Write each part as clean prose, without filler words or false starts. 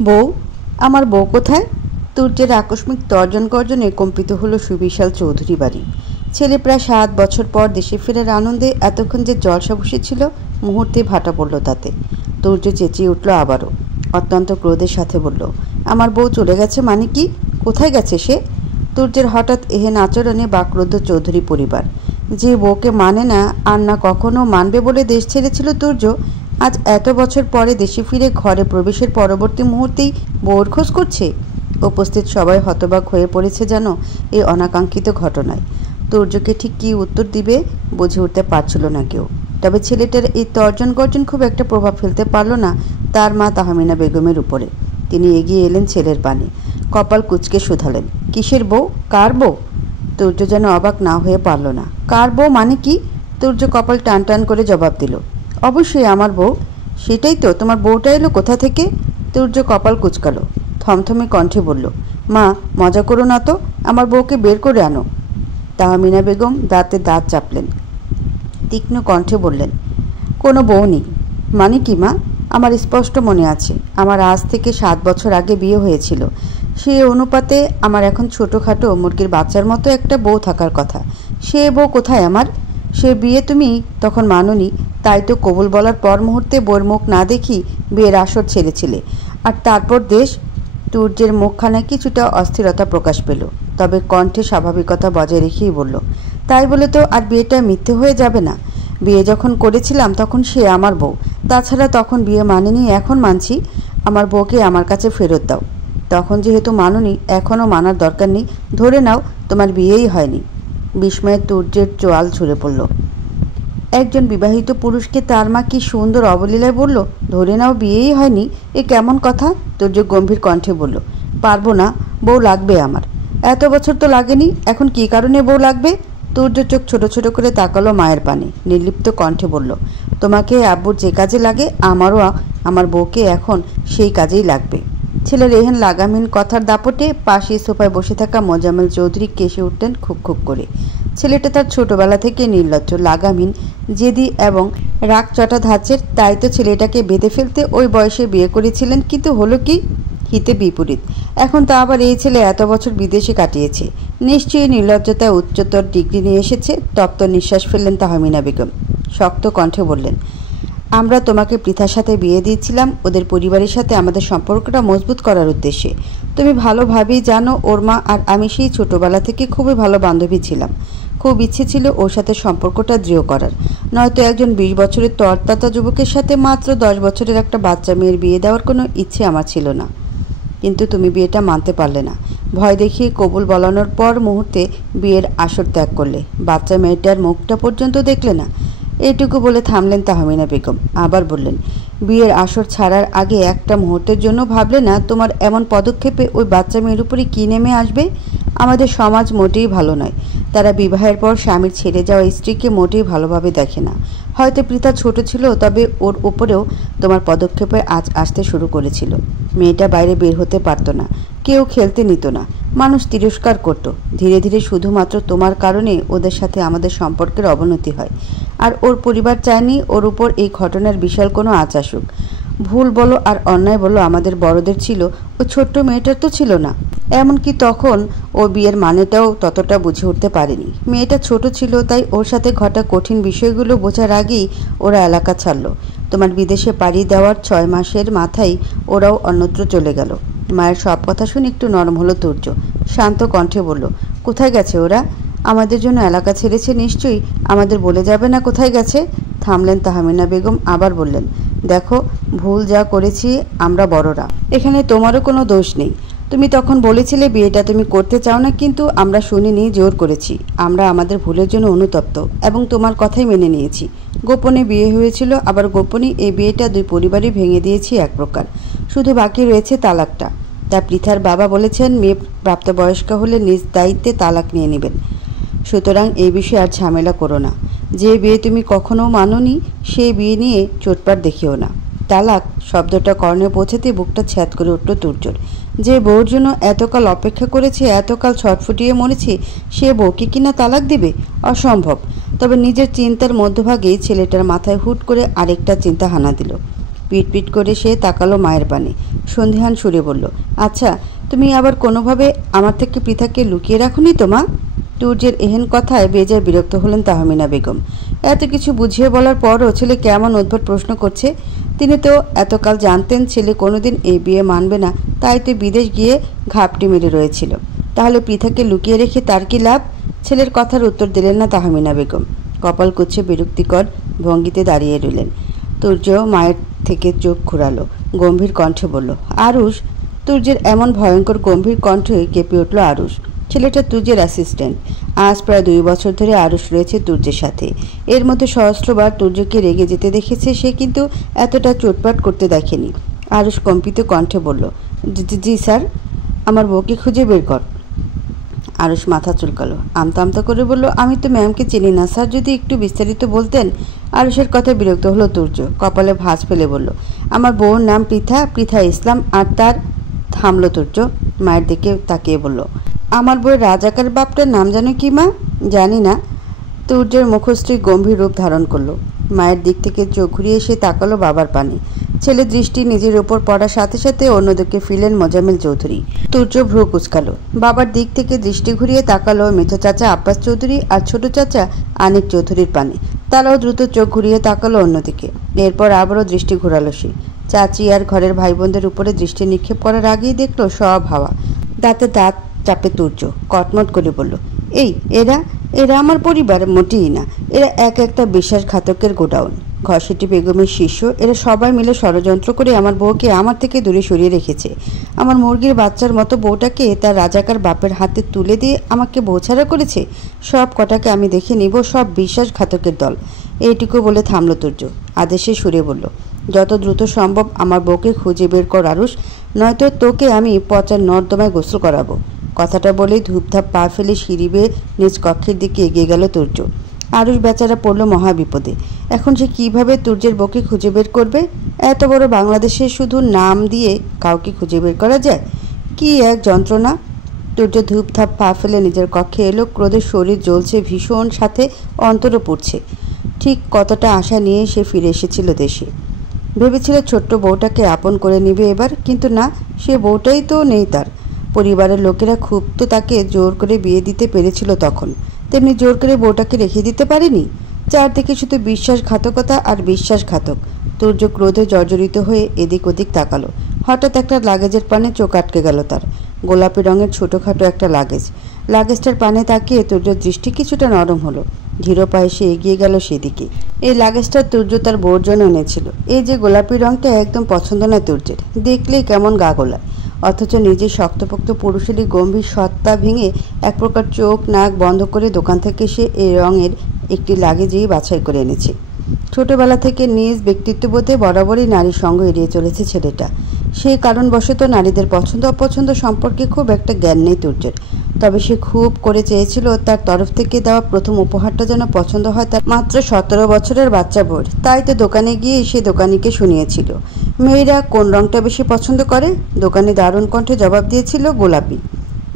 বউ, আমার বউ কোথায়? তুর্যের আকস্মিক তর্জন গর্জনে কম্পিত হলো সুবিশাল চৌধুরী বাড়ি। ছেলে প্রায় 7 বছর পর দেশে ফেরার আনন্দে এতক্ষণ যে জলসা বসেছিল, মুহূর্তে ভাটা পড়ল তাতে। তুর্য চেঁচিয়ে উঠল আবারও, অত্যন্ত ক্রোধের সাথে বলল, আমার বউ চলে গেছে মানে কি? কোথায় গেছে সে? তুর্যের হঠাৎ এহেন আচরণে বাক্রুদ্ধ চৌধুরী পরিবার। যে বউকে মানে না আর না কখনো মানবে বলে দেশ ছেড়েছিল তুর্য, আজ এত বছর পরে দেশে ফিরে ঘরে প্রবেশের পরবর্তী মুহূর্তেই বউর খোঁজ করছে। উপস্থিত সবাই হতবাক হয়ে পড়েছে যেন এই অনাকাঙ্ক্ষিত ঘটনায়। তুর্যকে ঠিক কী উত্তর দিবে বুঝে উঠতে পারছিল না কেউ। তবে ছেলেটার এই তর্জন গর্জন খুব একটা প্রভাব ফেলতে পারল না তার মা তাহমিনা বেগমের উপরে। তিনি এগিয়ে এলেন ছেলের পানে, কপাল কুঁচকে শুধালেন, কিসের বউ? কার বউ? তুর্য যেন অবাক না হয়ে পারল না। কার বউ মানে কি? তুর্য কপাল টান টান করে জবাব দিল, অবশ্যই আমার বউ। সেটাই তো, তোমার বউটা এলো কোথা থেকে? তুর্য কপাল কুঁচকালো, থমথমে কণ্ঠে বলল, মা মজা করো না তো, আমার বউকে বের করে আনো। তাহমিনা বেগম দাঁতে দাঁত চাপলেন, তীক্ষ্ণ কণ্ঠে বললেন, কোনো বউ নেই। মানে কি মা? আমার স্পষ্ট মনে আছে, আমার আজ থেকে 7 বছর আগে বিয়ে হয়েছিল। সেই অনুপাতে আমার এখন ছোটোখাটো মুরগির বাচ্চার মতো একটা বউ থাকার কথা। সে বউ কোথায় আমার? সে বিয়ে তুমি তখন মানোনি, তাই তো কবুল বলার পর মুহূর্তে বউর মুখ না দেখি বিয়ের আসর ছেড়েছিলে। আর তারপর দেশ। তুর্যের মুখখানে কিছুটা অস্থিরতা প্রকাশ পেল, তবে কণ্ঠে স্বাভাবিকতা বজায় রেখেই বলল, তাই বলে তো আর বিয়েটা মিথ্যে হয়ে যাবে না। বিয়ে যখন করেছিলাম তখন সে আমার বউ। তাছাড়া তখন বিয়ে মানিনি, এখন মানছি। আমার বউকে আমার কাছে ফেরত দাও। তখন যেহেতু মানোনি, এখনও মানার দরকার নেই। ধরে নাও তোমার বিয়েই হয়নি। বিস্ময়ে তুর্যের চোয়াল ঝরে পড়ল। একজন বিবাহিত পুরুষকে তার মা কি সুন্দর অবলীলায় বলল, ধরে নাও বিয়েই হয়নি। এ কেমন কথা? তুর্য গম্ভীর কণ্ঠে বলল, পারবো না, বউ লাগবে আমার। এত বছর তো লাগেনি, এখন কী কারণে বউ লাগবে? তুর্য চোখ ছোট ছোট করে তাকালো মায়ের পানে, নির্লিপ্ত কণ্ঠে বলল, তোমাকে আব্বুর যে কাজে লাগে আমারও আমার বউকে এখন সেই কাজেই লাগবে। ছেলের এহেন লাগামহীন কথার দাপটে পাশে সোফায় বসে থাকা মোজাম্মেল চৌধুরী কেসে উঠলেন খুব খুব করে। ছেলেটা তার ছোটবেলা থেকে নির্লজ্জ, লাগামহীন, জেদি এবং রাগচটা ধাঁচের। তাই তো ছেলেটাকে বেঁধে ফেলতে ওই বয়সে বিয়ে করেছিলেন, কিন্তু হলো কি? হিতে বিপরীত। এখন তা আবার এই ছেলে এত বছর বিদেশে কাটিয়েছে, নিশ্চয়ই নির্লজ্জতায় উচ্চতর ডিগ্রি নিয়ে এসেছে। তপ্ত নিঃশ্বাস ফেললেন তাহমিনা বেগম, শক্ত কণ্ঠে বললেন, আমরা তোমাকে পৃথার সাথে বিয়ে দিয়েছিলাম ওদের পরিবারের সাথে আমাদের সম্পর্কটা মজবুত করার উদ্দেশ্যে। তুমি ভালোভাবেই জানো ওর মা আর আমি সেই ছোটোবেলা থেকে খুবই ভালো বান্ধবী ছিলাম। খুব ইচ্ছে ছিল ওর সাথে সম্পর্কটা দৃঢ় করার, নয়তো একজন 20 বছরের তরতাজা যুবকের সাথে মাত্র 10 বছরের একটা বাচ্চা মেয়ের বিয়ে দেওয়ার কোনো ইচ্ছে আমার ছিল না। কিন্তু তুমি বিয়েটা মানতে পারলে না। ভয় দেখিয়ে কবুল বলানোর পর মুহূর্তে বিয়ের আসর ত্যাগ করলে। বাচ্চা মেয়েটার মুখটা পর্যন্ত দেখলে না। এইটুকু বলে থামলেন তাহমিনা বেগম, আবার বললেন, বিয়ের আসর ছাড়ার আগে একটা মুহূর্তের জন্য ভাবলে না তোমার এমন পদক্ষেপে ওই বাচ্চা মেয়ের উপরে কী নেমে আসবে? আমাদের সমাজ মোটেই ভালো নয়। তারা বিবাহের পর স্বামীর ছেড়ে যাওয়া স্ত্রীকে মোটেই ভালোভাবে দেখে না। হয়তো পৃথা ছোট ছিল, তবে ওর উপরেও তোমার পদক্ষেপে আজ আসতে শুরু করেছিল। মেয়েটা বাইরে বের হতে পারতো না, কেউ খেলতে নিত না, মানুষ তিরস্কার করত। ধীরে ধীরে শুধুমাত্র তোমার কারণে ওদের সাথে আমাদের সম্পর্কের অবনতি হয়। আর ওর পরিবার চায়নি ওর উপর এই ঘটনার বিশাল কোনো আঁচ আসুক। ভুল বলো আর অন্যায় বলো আমাদের বড়দের ছিল, ওই ছোট্ট মেয়েটার তো ছিল না। এমনকি তখন ও বিয়ের মানেটাও ততটা বুঝে উঠতে পারেনি। মেয়েটা ছোট ছিল, তাই ওর সাথে ঘটা কঠিন বিষয়গুলো বোঝার আগেই ওরা এলাকা ছাড়লো। তোমার বিদেশে পাড়ি দেওয়ার 6 মাসের মাথায় ওরাও অন্যত্র চলে গেল। মায়ের সব কথা শুনে একটু নরম হলো তুর্য, শান্ত কণ্ঠে বলল, কোথায় গেছে ওরা? আমাদের জন্য এলাকা ছেড়েছে নিশ্চয়ই, আমাদের বলে যাবে না কোথায় গেছে? থামলেন তাহমিনা বেগম, আবার বললেন, দেখো ভুল যা করেছি আমরা বড়রা, এখানে তোমারও কোনো দোষ নেই। তুমি তখন বলেছিলে বিয়েটা তুমি করতে চাও না, কিন্তু আমরা শুনিনি, জোর করেছি। আমরা আমাদের ভুলের জন্য অনুতপ্ত এবং তোমার কথাই মেনে নিয়েছি। গোপনে বিয়ে হয়েছিল, আবার গোপনে এই বিয়েটা 2 পরিবারই ভেঙে দিয়েছি এক প্রকার। শুধু বাকি রয়েছে তালাকটা। তা পৃথার বাবা বলেছেন মেয়ে প্রাপ্তবয়স্ক হলে নিজ দায়িত্বে তালাক নিয়ে নেবেন। সুতরাং এই বিষয়ে আর ঝামেলা করো না। যে বিয়ে তুমি কখনো মানোনি সেই বিয়ে নিয়ে চোটপাট দেখিও না। তালাক শব্দটা কর্ণে পৌঁছাতে বুকটা ছ্যাদ করে উঠল তুর্যর। যে বউর জন্য এতকাল অপেক্ষা করেছে, এতকাল ছটফটিয়ে মরেছে, সে বউকে কিনা তালাক দিবে? অসম্ভব। তবে নিজের চিন্তার মধ্যভাগেই ছেলেটার মাথায় হুট করে আরেকটা চিন্তা হানা দিল। পিট পিট করে সে তাকালো মায়ের পানে। সন্ধিহান সুরে বলল, আচ্ছা তুমি আবার কোনোভাবে আমার থেকে পৃথাকে লুকিয়ে রাখোনি তো মা? তুর্যের এহেন কথায় বেজায় বিরক্ত হলেন তাহমিনা বেগম। এত কিছু বুঝিয়ে বলার পরও ছেলে কেমন উদ্ভট প্রশ্ন করছে। তিনি তো এতকাল জানতেন ছেলে কোনোদিন এই বিয়ে মানবে না, তাই তো বিদেশ গিয়ে ঘাপটি মেরে রয়েছিল। তাহলে পৃথাকে লুকিয়ে রেখে তার কি লাভ? ছেলের কথার উত্তর দিলেন না তাহমিনা বেগম। কপাল কুঁচে বিরক্তিকর ভঙ্গিতে দাঁড়িয়ে রইলেন। তুর্য মায়ের থেকে চোখ ঘুরালো, গম্ভীর কণ্ঠে বলল, আরুষ। তুর্যের এমন ভয়ঙ্কর গম্ভীর কণ্ঠে কেঁপে উঠল আরুষ। ছেলেটা তুর্যের অ্যাসিস্ট্যান্ট। আজ প্রায় 2 বছর ধরে আরুষ রয়েছে তুর্যের সাথে। এর মধ্যে সহস্রবার তুর্যকে রেগে যেতে দেখেছে সে, কিন্তু এতটা চোটপাট করতে দেখেনি। আরুষ কম্পিত কণ্ঠে বলল, জি স্যার, আমার বউকে খুঁজে বের কর। আরুষ মাথা চুলকালো, আমতা আমতা করে বলল, আমি তো ম্যামকে চিনি না স্যার, যদি একটু বিস্তারিত বলতেন। আরুষের কথায় বিরক্ত হলো তুর্য, কপালে ভাঁজ ফেলে বলল, আমার বউর নাম পৃথা ইসলাম। আর তার থামলো তুর্য, মায়ের দিকে তাকিয়ে বলল, আমার বউয়ের রাজাকার বাপটার নাম জানো কি মা? জানি না। তুর্যের মুখশ্রী গম্ভীর রূপ ধারণ করলো। মায়ের দিক থেকে চোখ ঘুরিয়ে সে তাকালো বাবার পানে। ছেলের দৃষ্টি নিজের ওপর পড়ার সাথে সাথে অন্যদিকে ফিরলেন মোজাম্মেল চৌধুরী। তুর্য ভ্রু কুচকালো, বাবার দিক থেকে দৃষ্টি ঘুরিয়ে তাকালো মেজো চাচা আব্বাস চৌধুরী আর ছোট চাচা আনিক চৌধুরীর পানে। তারাও দ্রুত চোখ ঘুরিয়ে তাকালো অন্যদিকে। এরপর আবারও দৃষ্টি ঘোরালো সে। চাচি আর ঘরের ভাই বোনদের উপরে দৃষ্টি নিক্ষেপ করার আগেই দেখলো সব হাওয়া। দাঁতে দাঁত চাপে তুর্য কটমট করে বলল, এই এরা আমার পরিবার মোটেই না। এরা একটা বিশ্বাসঘাতকের গোডাউন। ঘসেটি বেগমের শিষ্য। এরা সবাই মিলে ষড়যন্ত্র করে আমার বউকে আমার থেকে দূরে সরিয়ে রেখেছে। আমার মুরগির বাচ্চার মতো বউটাকে তার রাজাকার বাপের হাতে তুলে দিয়ে আমাকে বউছাড়া করেছে। সব কটাকে আমি দেখে নিব, সব বিশ্বাসঘাতকের দল। এইটুকু বলে থামলো তুর্য। আদেশে সুরে বলল, যত দ্রুত সম্ভব আমার বউকে খুঁজে বের কর আরুষ, নয়তো তোকে আমি পচার নর্দমায় গোসল করাবো। কথাটা বলেই ধূপধাপ পা ফেলে সিঁড়ি বেয়ে নিজ কক্ষের দিকে এগিয়ে গেল তুর্য। আরুষ বেচারা পড়ল মহাবিপদে। এখন সে কিভাবে তুর্যের বউকে খুঁজে বের করবে? এত বড় বাংলাদেশে শুধু নাম দিয়ে কাউকে খুঁজে বের করা যায়? কি এক যন্ত্রণা! তুর্য ধূপধাপ পা ফেলে নিজের কক্ষে এলো। ক্রোধে শরীর জ্বলছে ভীষণ, সাথে অন্তরও পড়ছে। ঠিক কতটা আশা নিয়ে সে ফিরে এসেছিল দেশে। ভেবেছিল ছোট্ট বউটাকে আপন করে নিবে এবার, কিন্তু না, সে বউটাই তো নেই তার। পরিবারের লোকেরা খুব তো তাকে জোর করে বিয়ে দিতে পেরেছিল তখন, তেমনি জোর করে বউটাকে রেখে দিতে পারেনি। চারদিকে শুধু বিশ্বাসঘাতকতা আর বিশ্বাসঘাতক। তুর্য ক্রোধে জর্জরিত হয়ে এদিক ওদিক তাকালো। হঠাৎ একটা লাগেজের পানে চোখ আটকে গেল তার। গোলাপি রঙের ছোটোখাটো একটা লাগেজ। লাগেজটার পানে তাকিয়ে তুর্যর দৃষ্টি কিছুটা নরম হলো। ধীর পায়ে সে এগিয়ে গেল সেদিকে। এই লাগেজটা তুর্য তার বউর জন্য এনেছিল। এই যে গোলাপি রঙটা একদম পছন্দ নয় তুর্যের, দেখলেই কেমন গা গোলায়। অথচ নিজের শক্তপোক্ত পুরুষেরই গম্ভীর সত্তা ভেঙে এক প্রকার চোখ নাক বন্ধ করে দোকান থেকে সে এই রঙের একটি লাগেজই বাছাই করে এনেছে। ছোটবেলা থেকে নিজ ব্যক্তিত্ববোধে বরাবরই নারীর সঙ্গ এড়িয়ে চলেছে ছেলেটা। সেই কারণবশত নারীদের পছন্দ অপছন্দ সম্পর্কে খুব একটা জ্ঞান নেই তুর্যের। তবে সে খুব করে চেয়েছিল তার তরফ থেকে দেওয়া প্রথম উপহারটা যেন পছন্দ হয় তার মাত্র 17 বছরের বাচ্চা বউর। তাই তো দোকানে গিয়ে সে দোকানিকে শুনিয়েছিল মেয়েরা কোন রংটা বেশি পছন্দ করে। দোকানি দারুণ কণ্ঠে জবাব দিয়েছিল গোলাপি।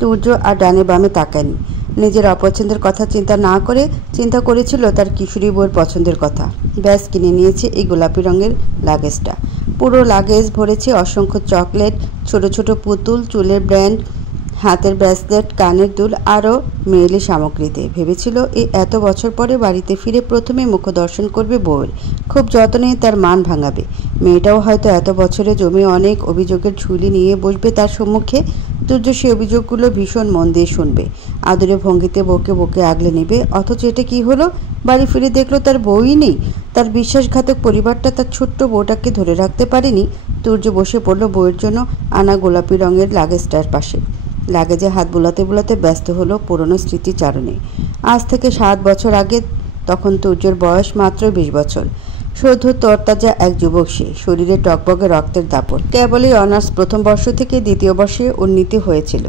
তুর্য আর ডানে বামে তাকায়নি। নিজের অপছন্দের কথা চিন্তা না করে চিন্তা করেছিল তার কিশোরী বউয়ের পছন্দের কথা। ব্যাস কিনে নিয়েছে এই গোলাপি রঙের লাগেজটা। পুরো লাগেজ ভরেছে অসংখ্য চকলেট, ছোট ছোট পুতুল, চুলের ব্র্যান্ড, হাতের ব্রেসলেট, কানের দুল, আরও মেয়েলি সামগ্রীতে। ভেবেছিল এই এত বছর পরে বাড়িতে ফিরে প্রথমে মুখ দর্শন করবে বউয়ের, খুব যত্নে তার মান ভাঙাবে। মেয়েটাও হয়তো এত বছরে জমে অনেক অভিযোগের ঝুলি নিয়ে বসবে তার সম্মুখে। তুর্য সে অভিযোগগুলো ভীষণ মন দিয়ে শুনবে, আদরে ভঙ্গিতে বউকে বউকে আগলে নেবে। অথচ এটা কি হলো? বাড়ি ফিরে দেখলো তার বউই নেই। তার বিশ্বাসঘাতক পরিবারটা তার ছোট্ট বউটাকে ধরে রাখতে পারেনি। তুর্য বসে পড়ল বউয়ের জন্য আনা গোলাপি রঙের লাগেজটার পাশে। লাগেজে হাত বুলাতে বুলাতে ব্যস্ত হলো পুরনো স্মৃতিচারণে। আজ থেকে 7 বছর আগে, তখন তুর্যের বয়স মাত্র 20 বছর। সদ্য তরতাজা এক যুবক সে, শরীরে টকবগে রক্তের দাপট। কেবলই অনার্স প্রথম বর্ষ থেকে দ্বিতীয় বর্ষে উন্নীতি হয়েছিল।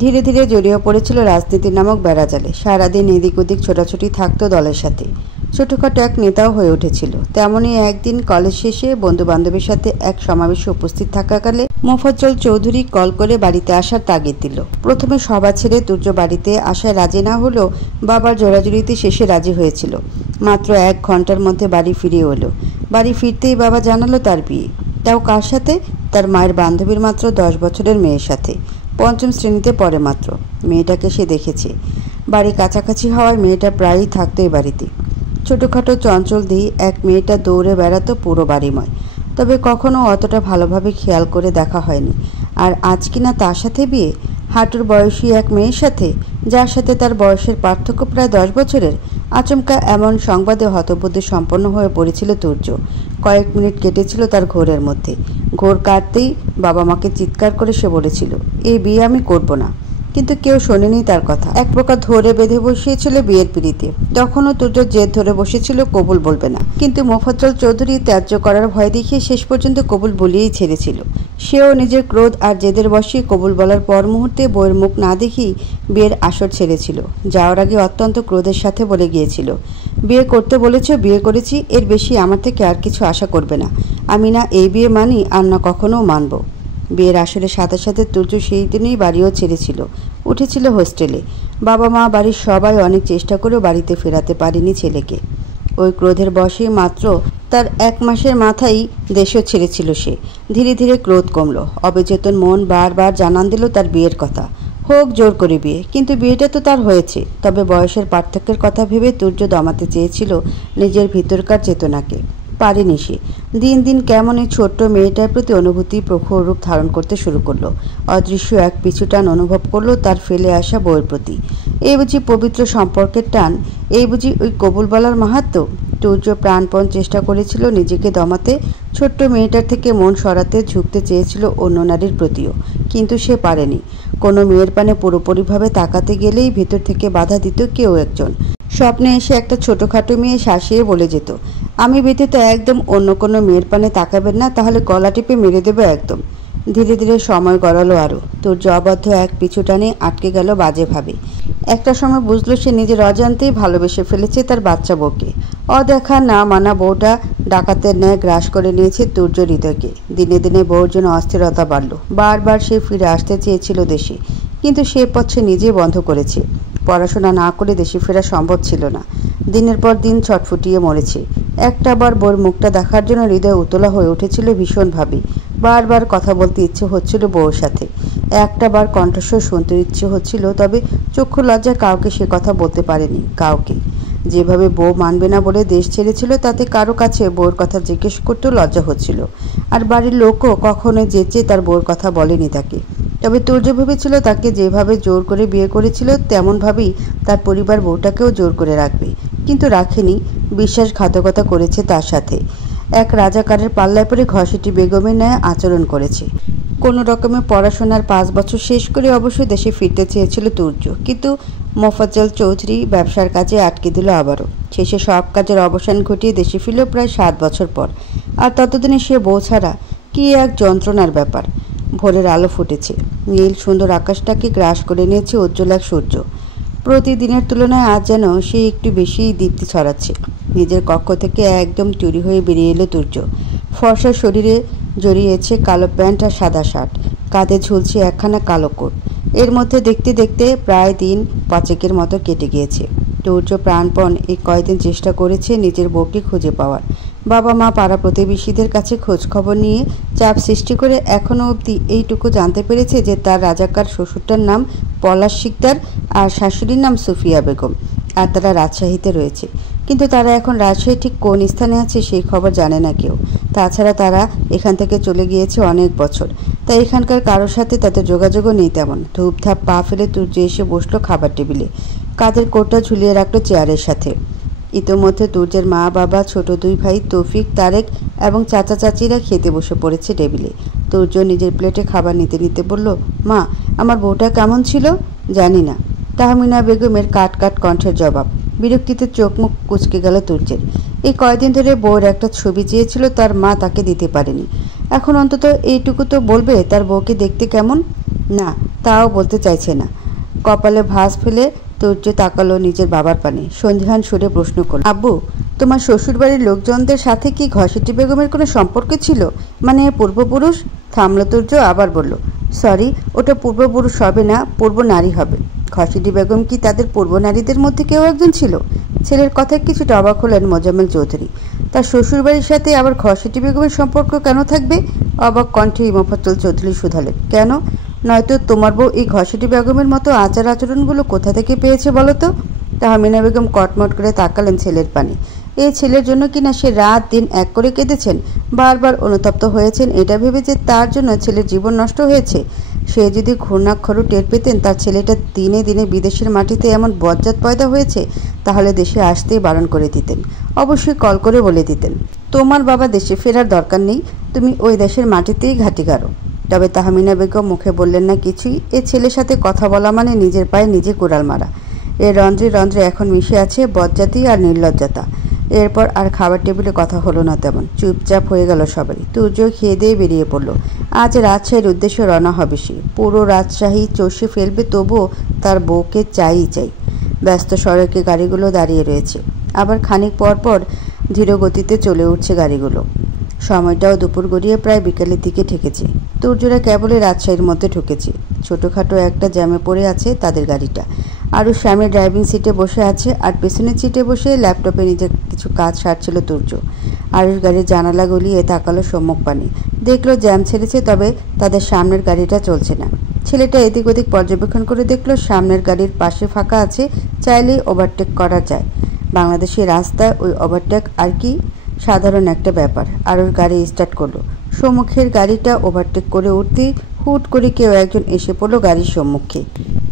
ধীরে ধীরে জড়িয়ে পড়েছিল রাজনীতি নামক বেড়াজালে। সারাদিন এদিক ওদিক ছোটাছুটি থাকতো দলের সাথে। ছোটখাটো এক নেতাও হয়ে উঠেছিল। তেমনই একদিন কলেজ শেষে বন্ধু বান্ধবের সাথে এক সমাবেশে উপস্থিত থাকাকালে মোফাজ্জল চৌধুরী কল করে বাড়িতে আসার তাগিদ দিল। প্রথমে সভা ছেড়ে তুর্য বাড়িতে আসায় রাজি না হলেও বাবার জোরাজুরিতে শেষে রাজি হয়েছিল। মাত্র 1 ঘন্টার মধ্যে বাড়ি ফিরে এলো। বাড়ি ফিরতেই বাবা জানালো তার বিয়ে, তাও কার সাথে? তার মায়ের বান্ধবীর মাত্র 10 বছরের মেয়ের সাথে। 5ম শ্রেণীতে পড়ে মাত্র। মেয়েটাকে সে দেখেছে। বাড়ি কাছাকাছি হওয়ায় মেয়েটা প্রায়ই থাকতো এই বাড়িতে। ছোটোখাটো চঞ্চল দিয়ে এক মেয়েটা দৌড়ে বেড়াতো পুরো বাড়িময়, তবে কখনো অতটা ভালোভাবে খেয়াল করে দেখা হয়নি। আর আজ কিনা তার সাথে বিয়ে, হাঁটুর বয়সী এক মেয়ের সাথে, যার সাথে তার বয়সের পার্থক্য প্রায় 10 বছরের। আচমকা এমন সংবাদে হতবুদ্ধি সম্পন্ন হয়ে পড়েছিল তুর্য। কয়েক মিনিট কেটেছিল তার ঘোরের মধ্যে। ঘোর কাটতেই বাবা মাকে চিৎকার করে সে বলেছিল, এই বিয়ে আমি করব না। কিন্তু কেউ শোনেনি তার কথা। এক প্রকার ধরে বেঁধে বসিয়েছিল বিয়ের পিড়িতে। তখনও তুর্য জেদ ধরে বসেছিল কবুল বলবে না, কিন্তু মোফাজ্জল চৌধুরী ত্যায্য করার ভয় দেখিয়ে শেষ পর্যন্ত কবুল বলিয়েই ছেড়েছিল। সেও নিজের ক্রোধ আর জেদের বশে কবুল বলার পর মুহূর্তে বউয়ের মুখ না দেখেই বিয়ের আসর ছেড়েছিল। যাওয়ার আগে অত্যন্ত ক্রোধের সাথে বলে গিয়েছিল, বিয়ে করতে বলেছ, বিয়ে করেছি, এর বেশি আমার থেকে আর কিছু আশা করবে না। আমি না এই বিয়ে মানি, আর না কখনো মানব। বিয়ের আসরে সাথে সাথে তুর্য সেই দিনই বাড়িও ছেড়েছিল, উঠেছিল হোস্টেলে। বাবা মা বাড়ির সবাই অনেক চেষ্টা করেও বাড়িতে ফেরাতে পারেনি ছেলেকে। ওই ক্রোধের বশে মাত্র তার 1 মাসের মাথায় দেশও ছেড়েছিল সে। ধীরে ধীরে ক্রোধ কমল। অবচেতন মন বারবার জানান দিল তার বিয়ের কথা। হোক জোর করে বিয়ে, কিন্তু বিয়েটা তো তার হয়েছে। তবে বয়সের পার্থক্যের কথা ভেবে তুর্য দমাতে চেয়েছিল নিজের ভিতরকার চেতনাকে। পারেনি সে। দিন দিন কেমন এই ছোট্ট মেয়েটার প্রতি অনুভূতি প্রখর রূপ ধারণ করতে শুরু করলো। অদৃশ্য এক পিছুটান অনুভব করলো তার ফেলে আসা বউয়ের প্রতি। এই বুঝি পবিত্র সম্পর্কের টান, এই বুঝি ওই কবুল বলার মাহাত্ম্য। তুর্য প্রাণপণ চেষ্টা করেছিল নিজেকে দমাতে, ছোট্ট মেয়েটার থেকে মন সরাতে, ঝুঁকতে চেয়েছিল অন্য নারীর প্রতিও, কিন্তু সে পারেনি। কোনো মেয়ের পানে পুরোপুরিভাবে তাকাতে গেলেই ভেতর থেকে বাধা দিত কেউ একজন। স্বপ্নে এসে একটা ছোটোখাটো মেয়ে শাসিয়ে বলে যেত, আমি ব্যতীত একদম অন্য কোনো মেয়ের পানে তাকাবেন না, তাহলে গলা টিপে মেরে দেবে একদম। ধীরে ধীরে সময় গড়ালো আরও। তুর্য অবাধ্য এক পিছু টানে আটকে গেল বাজেভাবে। একটা সময় বুঝলো সে নিজের অজান্তেই ভালোবেসে ফেলেছে তার বাচ্চা বউকে। অদেখা না মানা বউটা ডাকাতের ন্যায় গ্রাস করে নিয়েছে তুর্য হৃদয়কে। দিনে দিনে বউর জন্য অস্থিরতা বাড়ল। বারবার সে ফিরে আসতে চেয়েছিল দেশে, কিন্তু সে পথ সে নিজেই বন্ধ করেছে। পড়াশোনা না করে দেশে ফেরা সম্ভব ছিল না। দিনের পর দিন ছটফুটিয়ে মরেছে। একটাবার বউর মুখটা দেখার জন্য হৃদয় উতলা হয়ে উঠেছিল ভীষণভাবে। বারবার কথা বলতে ইচ্ছে হচ্ছিল বউর সাথে, একটাবার কণ্ঠস্বর শুনতে ইচ্ছে হচ্ছিল, তবে চক্ষু লজ্জায় কাউকে সে কথা বলতে পারেনি। কাউকে। যেভাবে বউ মানবে না বলে দেশ ছেড়েছিল, তাতে কারো কাছে বউর কথা জিজ্ঞেস করতেও লজ্জা হচ্ছিল। আর বাড়ির লোকও কখনোই যেচে তার বউর কথা বলেনি তাকে। তবে তুর্য ভেবেছিল তাকে যেভাবে জোর করে বিয়ে করেছিল তেমনভাবেই তার পরিবার বউটাকেও জোর করে রাখবে, কিন্তু রাখেনি। বিশ্বাসঘাতকতা করেছে তার সাথে। এক রাজাকারের পাল্লায় পড়ে ঘসেটি বেগমের ন্যায় আচরণ করেছে। কোনো রকমে পড়াশোনার 5 বছর শেষ করে অবশ্যই দেশে ফিরতে চেয়েছিল তুর্য, কিন্তু মোফাজ্জল চৌধুরী ব্যবসার কাজে আটকে দিল আবারও। শেষে সব কাজের অবসান ঘটিয়ে দেশে ফিরল প্রায় 7 বছর পর। আর ততদিনে সে বউ ছাড়া। কি এক যন্ত্রণার ব্যাপার। ভোরের আলো ফুটেছে। নীল সুন্দর আকাশটাকে গ্রাস করে নিয়েছে উজ্জ্বল এক সূর্য। প্রতিদিনের তুলনায় আজ যেন সে একটু বেশিই দীপ্তি ছড়াচ্ছে। নিজের কক্ষ থেকে একদম তৈরি হয়ে বেরিয়ে এলো তুর্য। ফর্সা শরীরে জড়িয়েছে কালো প্যান্ট আর সাদা শার্ট, কাঁধে ঝুলছে একখানা কালো কোট। এর মধ্যে দেখতে দেখতে প্রায় দিন 5 মতো কেটে গিয়েছে। তুর্য প্রাণপণ এই কয়েকদিন চেষ্টা করেছে নিজের বউকে খুঁজে পাওয়ার। বাবা মা পাড়া প্রতিবেশীদের কাছে খোঁজ খবর নিয়ে চাপ সৃষ্টি করে এখনও অবধি এইটুকু জানতে পেরেছে যে তার রাজাকার শ্বশুরটার নাম পলাশ শিকদার আর শাশুড়ির নাম সুফিয়া বেগম, আর তারা রাজশাহীতে রয়েছে। কিন্তু তারা এখন রাজশাহী ঠিক কোন স্থানে আছে সেই খবর জানে না কেউ। তাছাড়া তারা এখান থেকে চলে গিয়েছে অনেক বছর, তাই এখানকার কারোর সাথে তাদের যোগাযোগও নেই তেমন। ধূপধাপ পা ফেলে তুর্য এসে বসলো খাবার টেবিলে। কাঁধের কোটটা ঝুলিয়ে রাখলো চেয়ারের সাথে। ইতোমধ্যে তুর্যের মা বাবা, ছোট 2 ভাই তৌফিক, তারেক এবং চাচা চাচিরা খেতে বসে পড়েছে টেবিলে। তুর্য নিজের প্লেটে খাবার নিতে নিতে বলল, মা, আমার বউটা কেমন ছিল? জানি না। তাহমিনা বেগমের কাট কাট কণ্ঠের জবাব। বিরক্তিতে চোখ মুখ কুঁচকে গেল তুর্যের। এই কয়দিন ধরে বউর একটা ছবি চেয়েছিল, তার মা তাকে দিতে পারেনি। এখন অন্তত এইটুকু তো বলবে তার বউকে দেখতে কেমন। না, তাও বলতে চাইছে না। কপালে ভাঁজ ফেলে তুর্য তাকালো নিজের বাবার পানে। সন্ধিহান সুরে প্রশ্ন করল, আব্বু, তোমার শ্বশুরবাড়ির লোকজনদের সাথে কি ঘসেটি বেগমের কোনো সম্পর্ক ছিল? মানে পূর্বপুরুষ? থামলো তুর্য, আবার বলল, সরি, ওটা পূর্বপুরুষ হবে না, পূর্ব নারী হবে। ঘসেটি বেগম কি তাদের পূর্ব নারীদের মধ্যে কেউ একজন ছিল? ছেলের কথায় কিছুটা অবাক হলেন মোজাম্মেল চৌধুরী। তার শ্বশুরবাড়ির সাথে আবার খসেটি বেগমের সম্পর্ক কেন থাকবে? অবাক কণ্ঠে মোফাজ্জল চৌধুরী শুধালেন। কেন? নয়তো তোমার বউ এই ঘসেটি বেগমের মতো আচার আচরণগুলো কোথা থেকে পেয়েছে বলো তো? তাহমিনা বেগম কটমট করে তাকালেন ছেলের পানে। এই ছেলের জন্য কিনা সে রাত দিন এক করে কেঁদেছেন, বারবার অনুতপ্ত হয়েছেন এটা ভেবে যে তার জন্য ছেলের জীবন নষ্ট হয়েছে। সে যদি ঘূর্ণাক্ষরও টের পেতেন তার ছেলেটা দিনে দিনে বিদেশের মাটিতে এমন বজ্জাত পয়দা হয়েছে, তাহলে দেশে আসতেই বারণ করে দিতেন। অবশ্যই কল করে বলে দিতেন, তোমার বাবা দেশে ফেরার দরকার নেই, তুমি ওই দেশের মাটিতেই ঘাঁটি গাড়ো। তবে তাহমিনা বেগম মুখে বললেন না কিছুই। এ ছেলের সাথে কথা বলা মানে নিজের পায়ে নিজে কুড়াল মারা। এর রন্ধ্রে রন্ধ্রে এখন মিশে আছে বজ্জাতি আর নির্লজ্জতা। এরপর আর খাবার টেবিলে কথা হলো না তেমন, চুপচাপ হয়ে গেল সবারই। তুর্য খেয়ে দিয়ে বেরিয়ে পড়ল। আজ রাজশাহীর উদ্দেশ্যে রওনা হবে সে। পুরো রাজশাহী চষে ফেলবে, তবুও তার বউকে চাই। ব্যস্ত সড়কে গাড়িগুলো দাঁড়িয়ে রয়েছে, আবার খানিক পর পর ধীর গতিতে চলে উঠছে গাড়িগুলো। সময়টাও দুপুর গড়িয়ে প্রায় বিকেলের দিকে ঠেকেছে। তুর্যরা কেবলই রাজশাহীর মধ্যে ঢুকেছে। ছোটোখাটো একটা জ্যামে পড়ে আছে তাদের গাড়িটা। আরও সামনে ড্রাইভিং সিটে বসে আছে, আর পেছনের সিটে বসে ল্যাপটপে নিজের কিছু কাজ সারছিল তুর্য। আরুষ গাড়ির জানালা গলিয়ে তাকালো সম্মুখ পানে, দেখলো জ্যাম ছেড়েছে, তবে তাদের সামনের গাড়িটা চলছে না। ছেলেটা এদিক ওদিক পর্যবেক্ষণ করে দেখলো সামনের গাড়ির পাশে ফাঁকা আছে, চাইলেই ওভারটেক করা যায়। বাংলাদেশের রাস্তায় ওই ওভারটেক আর কি সাধারণ একটা ব্যাপার। আরুষ গাড়ি স্টার্ট করলো। সম্মুখের গাড়িটা ওভারটেক করে উঠতেই হুট করে কেউ একজন এসে পড়লো গাড়ির সম্মুখে।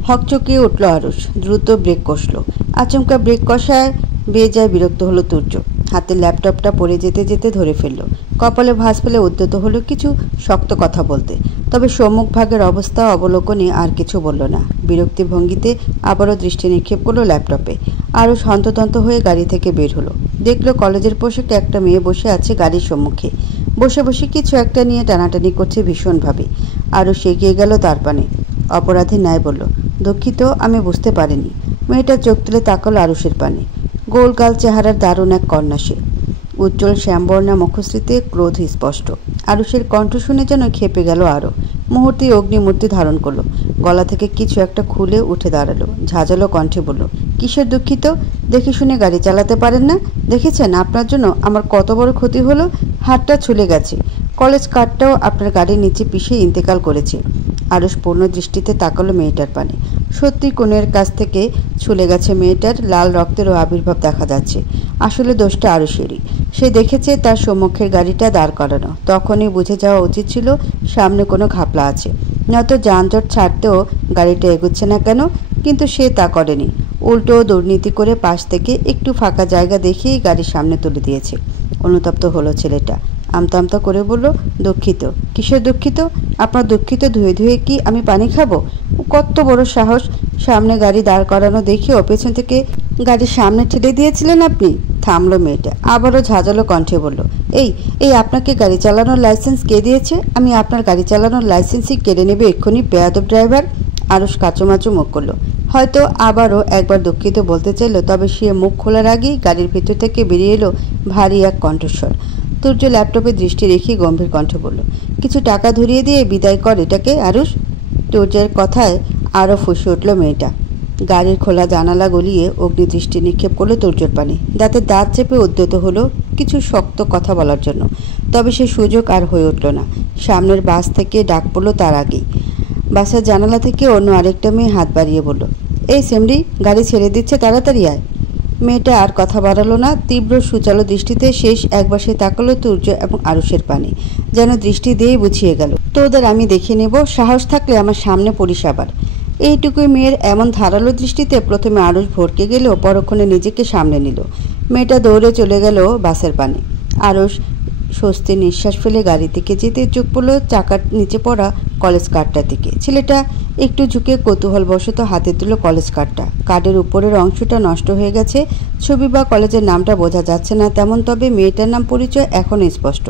হকচকিয়ে উঠল আরুষ, দ্রুত ব্রেক কষল। আচমকা ব্রেক কষায় বেজায় বিরক্ত হলো তুর্য। হাতের ল্যাপটপটা পড়ে যেতে যেতে ধরে ফেলল। কপালে ভাঁজ ফেলে উদ্যত হলো কিছু শক্ত কথা বলতে, তবে সম্মুখ ভাগের অবস্থা অবলোকনে আর কিছু বলল না। বিরক্তি ভঙ্গিতে আবারও দৃষ্টি নিক্ষেপ করলো ল্যাপটপে। আরুষ হন্তদন্ত হয়ে গাড়ি থেকে বের হলো। দেখলো কলেজের পোশাকে একটা মেয়ে বসে আছে গাড়ির সম্মুখে। বসে বসে কিছু একটা নিয়ে টানাটানি করছে ভীষণভাবে। আরুষ এগিয়ে গেল তার পানে। অপরাধী ন্যায় বলল, দুঃখিত, আমি বুঝতে পারিনি। মেয়েটা চোখ তুলে তাকালো আরুষের পানে। গোলগাল চেহারার দারুণ এক কন্যা সে। উজ্জ্বল শ্যামবর্ণা মুখশ্রীতে ক্রোধ স্পষ্ট। আরুষের কণ্ঠ শুনে যেন খেপে গেল আরও। মুহূর্তেই অগ্নিমূর্তি ধারণ করলো। গলা থেকে কিছু একটা খুলে উঠে দাঁড়ালো। ঝাঁঝালো কণ্ঠে বলল, কিসের দুঃখিত? দেখে শুনে গাড়ি চালাতে পারেন না? দেখেছেন আপনার জন্য আমার কত বড় ক্ষতি হলো? হাতটা ছুলে গেছে। কলেজ কার্ডটাও আপনার গাড়ির নিচে পিষে ইন্তেকাল করেছে। আরুষ পূর্ণ দৃষ্টিতে তাকালো মেয়েটার পানে। সত্যি কোণের কাছ থেকে ছুলে গেছে মেয়েটার, লাল রক্তেরও আবির্ভাব দেখা যাচ্ছে। আসলে দোষটা আরুষেরই। সে দেখেছে তার সম্মুখের গাড়িটা দাঁড় করানো, তখনই বুঝে যাওয়া উচিত ছিল সামনে কোনো ঘাপলা আছে, নয়তো যানজট ছাড়তেও গাড়িটা এগোচ্ছে না কেন। কিন্তু সে তা করেনি, উল্টো দুর্নীতি করে পাশ থেকে একটু ফাঁকা জায়গা দেখিয়েই গাড়ির সামনে তুলে দিয়েছে। অনুতপ্ত হলো ছেলেটা, আমতা আমতা করে বলল, দুঃখিত? কিসের দুঃখিত? আপনার দুঃখিত ধুয়ে ধুয়ে কি আমি পানি খাবো? কত বড় সাহস! সামনে গাড়ি দাঁড় করানো দেখিও পেছন থেকে গাড়ির সামনে ঠেলে দিয়েছিলেন আপনি। থামলো মেয়েটা, আবারও ঝাঁঝালো কণ্ঠে বলল, এই আপনাকে গাড়ি চালানোর লাইসেন্স কে দিয়েছে? আমি আপনার গাড়ি চালানোর লাইসেন্সই কেড়ে নেবে এক্ষুনি, বেয়াদব ড্রাইভার। আরুষ কাচুমাচু মুখ করলো। হয়তো আবারও একবার দুঃখিত বলতে চাইল, তবে সে মুখ খোলার আগেই গাড়ির ভিতর থেকে বেরিয়ে এলো ভারী এক কণ্ঠস্বর। তুর্য ল্যাপটপে দৃষ্টি রেখে গম্ভীর কণ্ঠে বলল, কিছু টাকা ধরিয়ে দিয়ে বিদায় কর এটাকে আরুষ। তুর্যের কথায় আরও ফুঁসে উঠল মেয়েটা। গাড়ির খোলা জানালা গলিয়ে অগ্নিদৃষ্টি নিক্ষেপ করলো তুর্যর পানে। দাঁতে দাঁত চেপে উদ্যত হলো কিছু শক্ত কথা বলার জন্য, তবে সে সুযোগ আর হয়ে উঠল না। সামনের বাস থেকে ডাক পড়লো তার আগেই। বাসের জানালা থেকে অন্য আরেকটা মেয়ে হাত বাড়িয়ে বলল, এই সেমরি, গাড়ি ছেড়ে দিচ্ছে, তাড়াতাড়ি আয়। মেয়েটা আর কথা বাড়ালো না। তীব্র সুচালো দৃষ্টিতে শেষ একবার সে তাকালো তুর্য এবং আরুষের পানে, যেন দৃষ্টি দিয়েই বুঝিয়ে গেল, তোদের আমি দেখে নেব, সাহস থাকলে আমার সামনে পড়িস আবার। এইটুকুই মেয়ের এমন ধারালো দৃষ্টিতে প্রথমে আরুষ ভরকে গেলেও পরক্ষণে নিজেকে সামনে নিল। মেয়েটা দৌড়ে চলে গেল বাসের পানে। আরুষ স্বস্তির নিঃশ্বাস ফেলে গাড়ি থেকে যেতে চোখ পড়ল চাকার নিচে পড়া কলেজ কার্ডটার দিকে। ছেলেটা একটু ঝুঁকে কৌতূহলবশত হাতে তুলল কলেজ কার্ডটা। কার্ডের উপরের অংশটা নষ্ট হয়ে গেছে, ছবি বা কলেজের নামটা বোঝা যাচ্ছে না তেমন, তবে মেয়েটার নাম পরিচয় এখনও স্পষ্ট।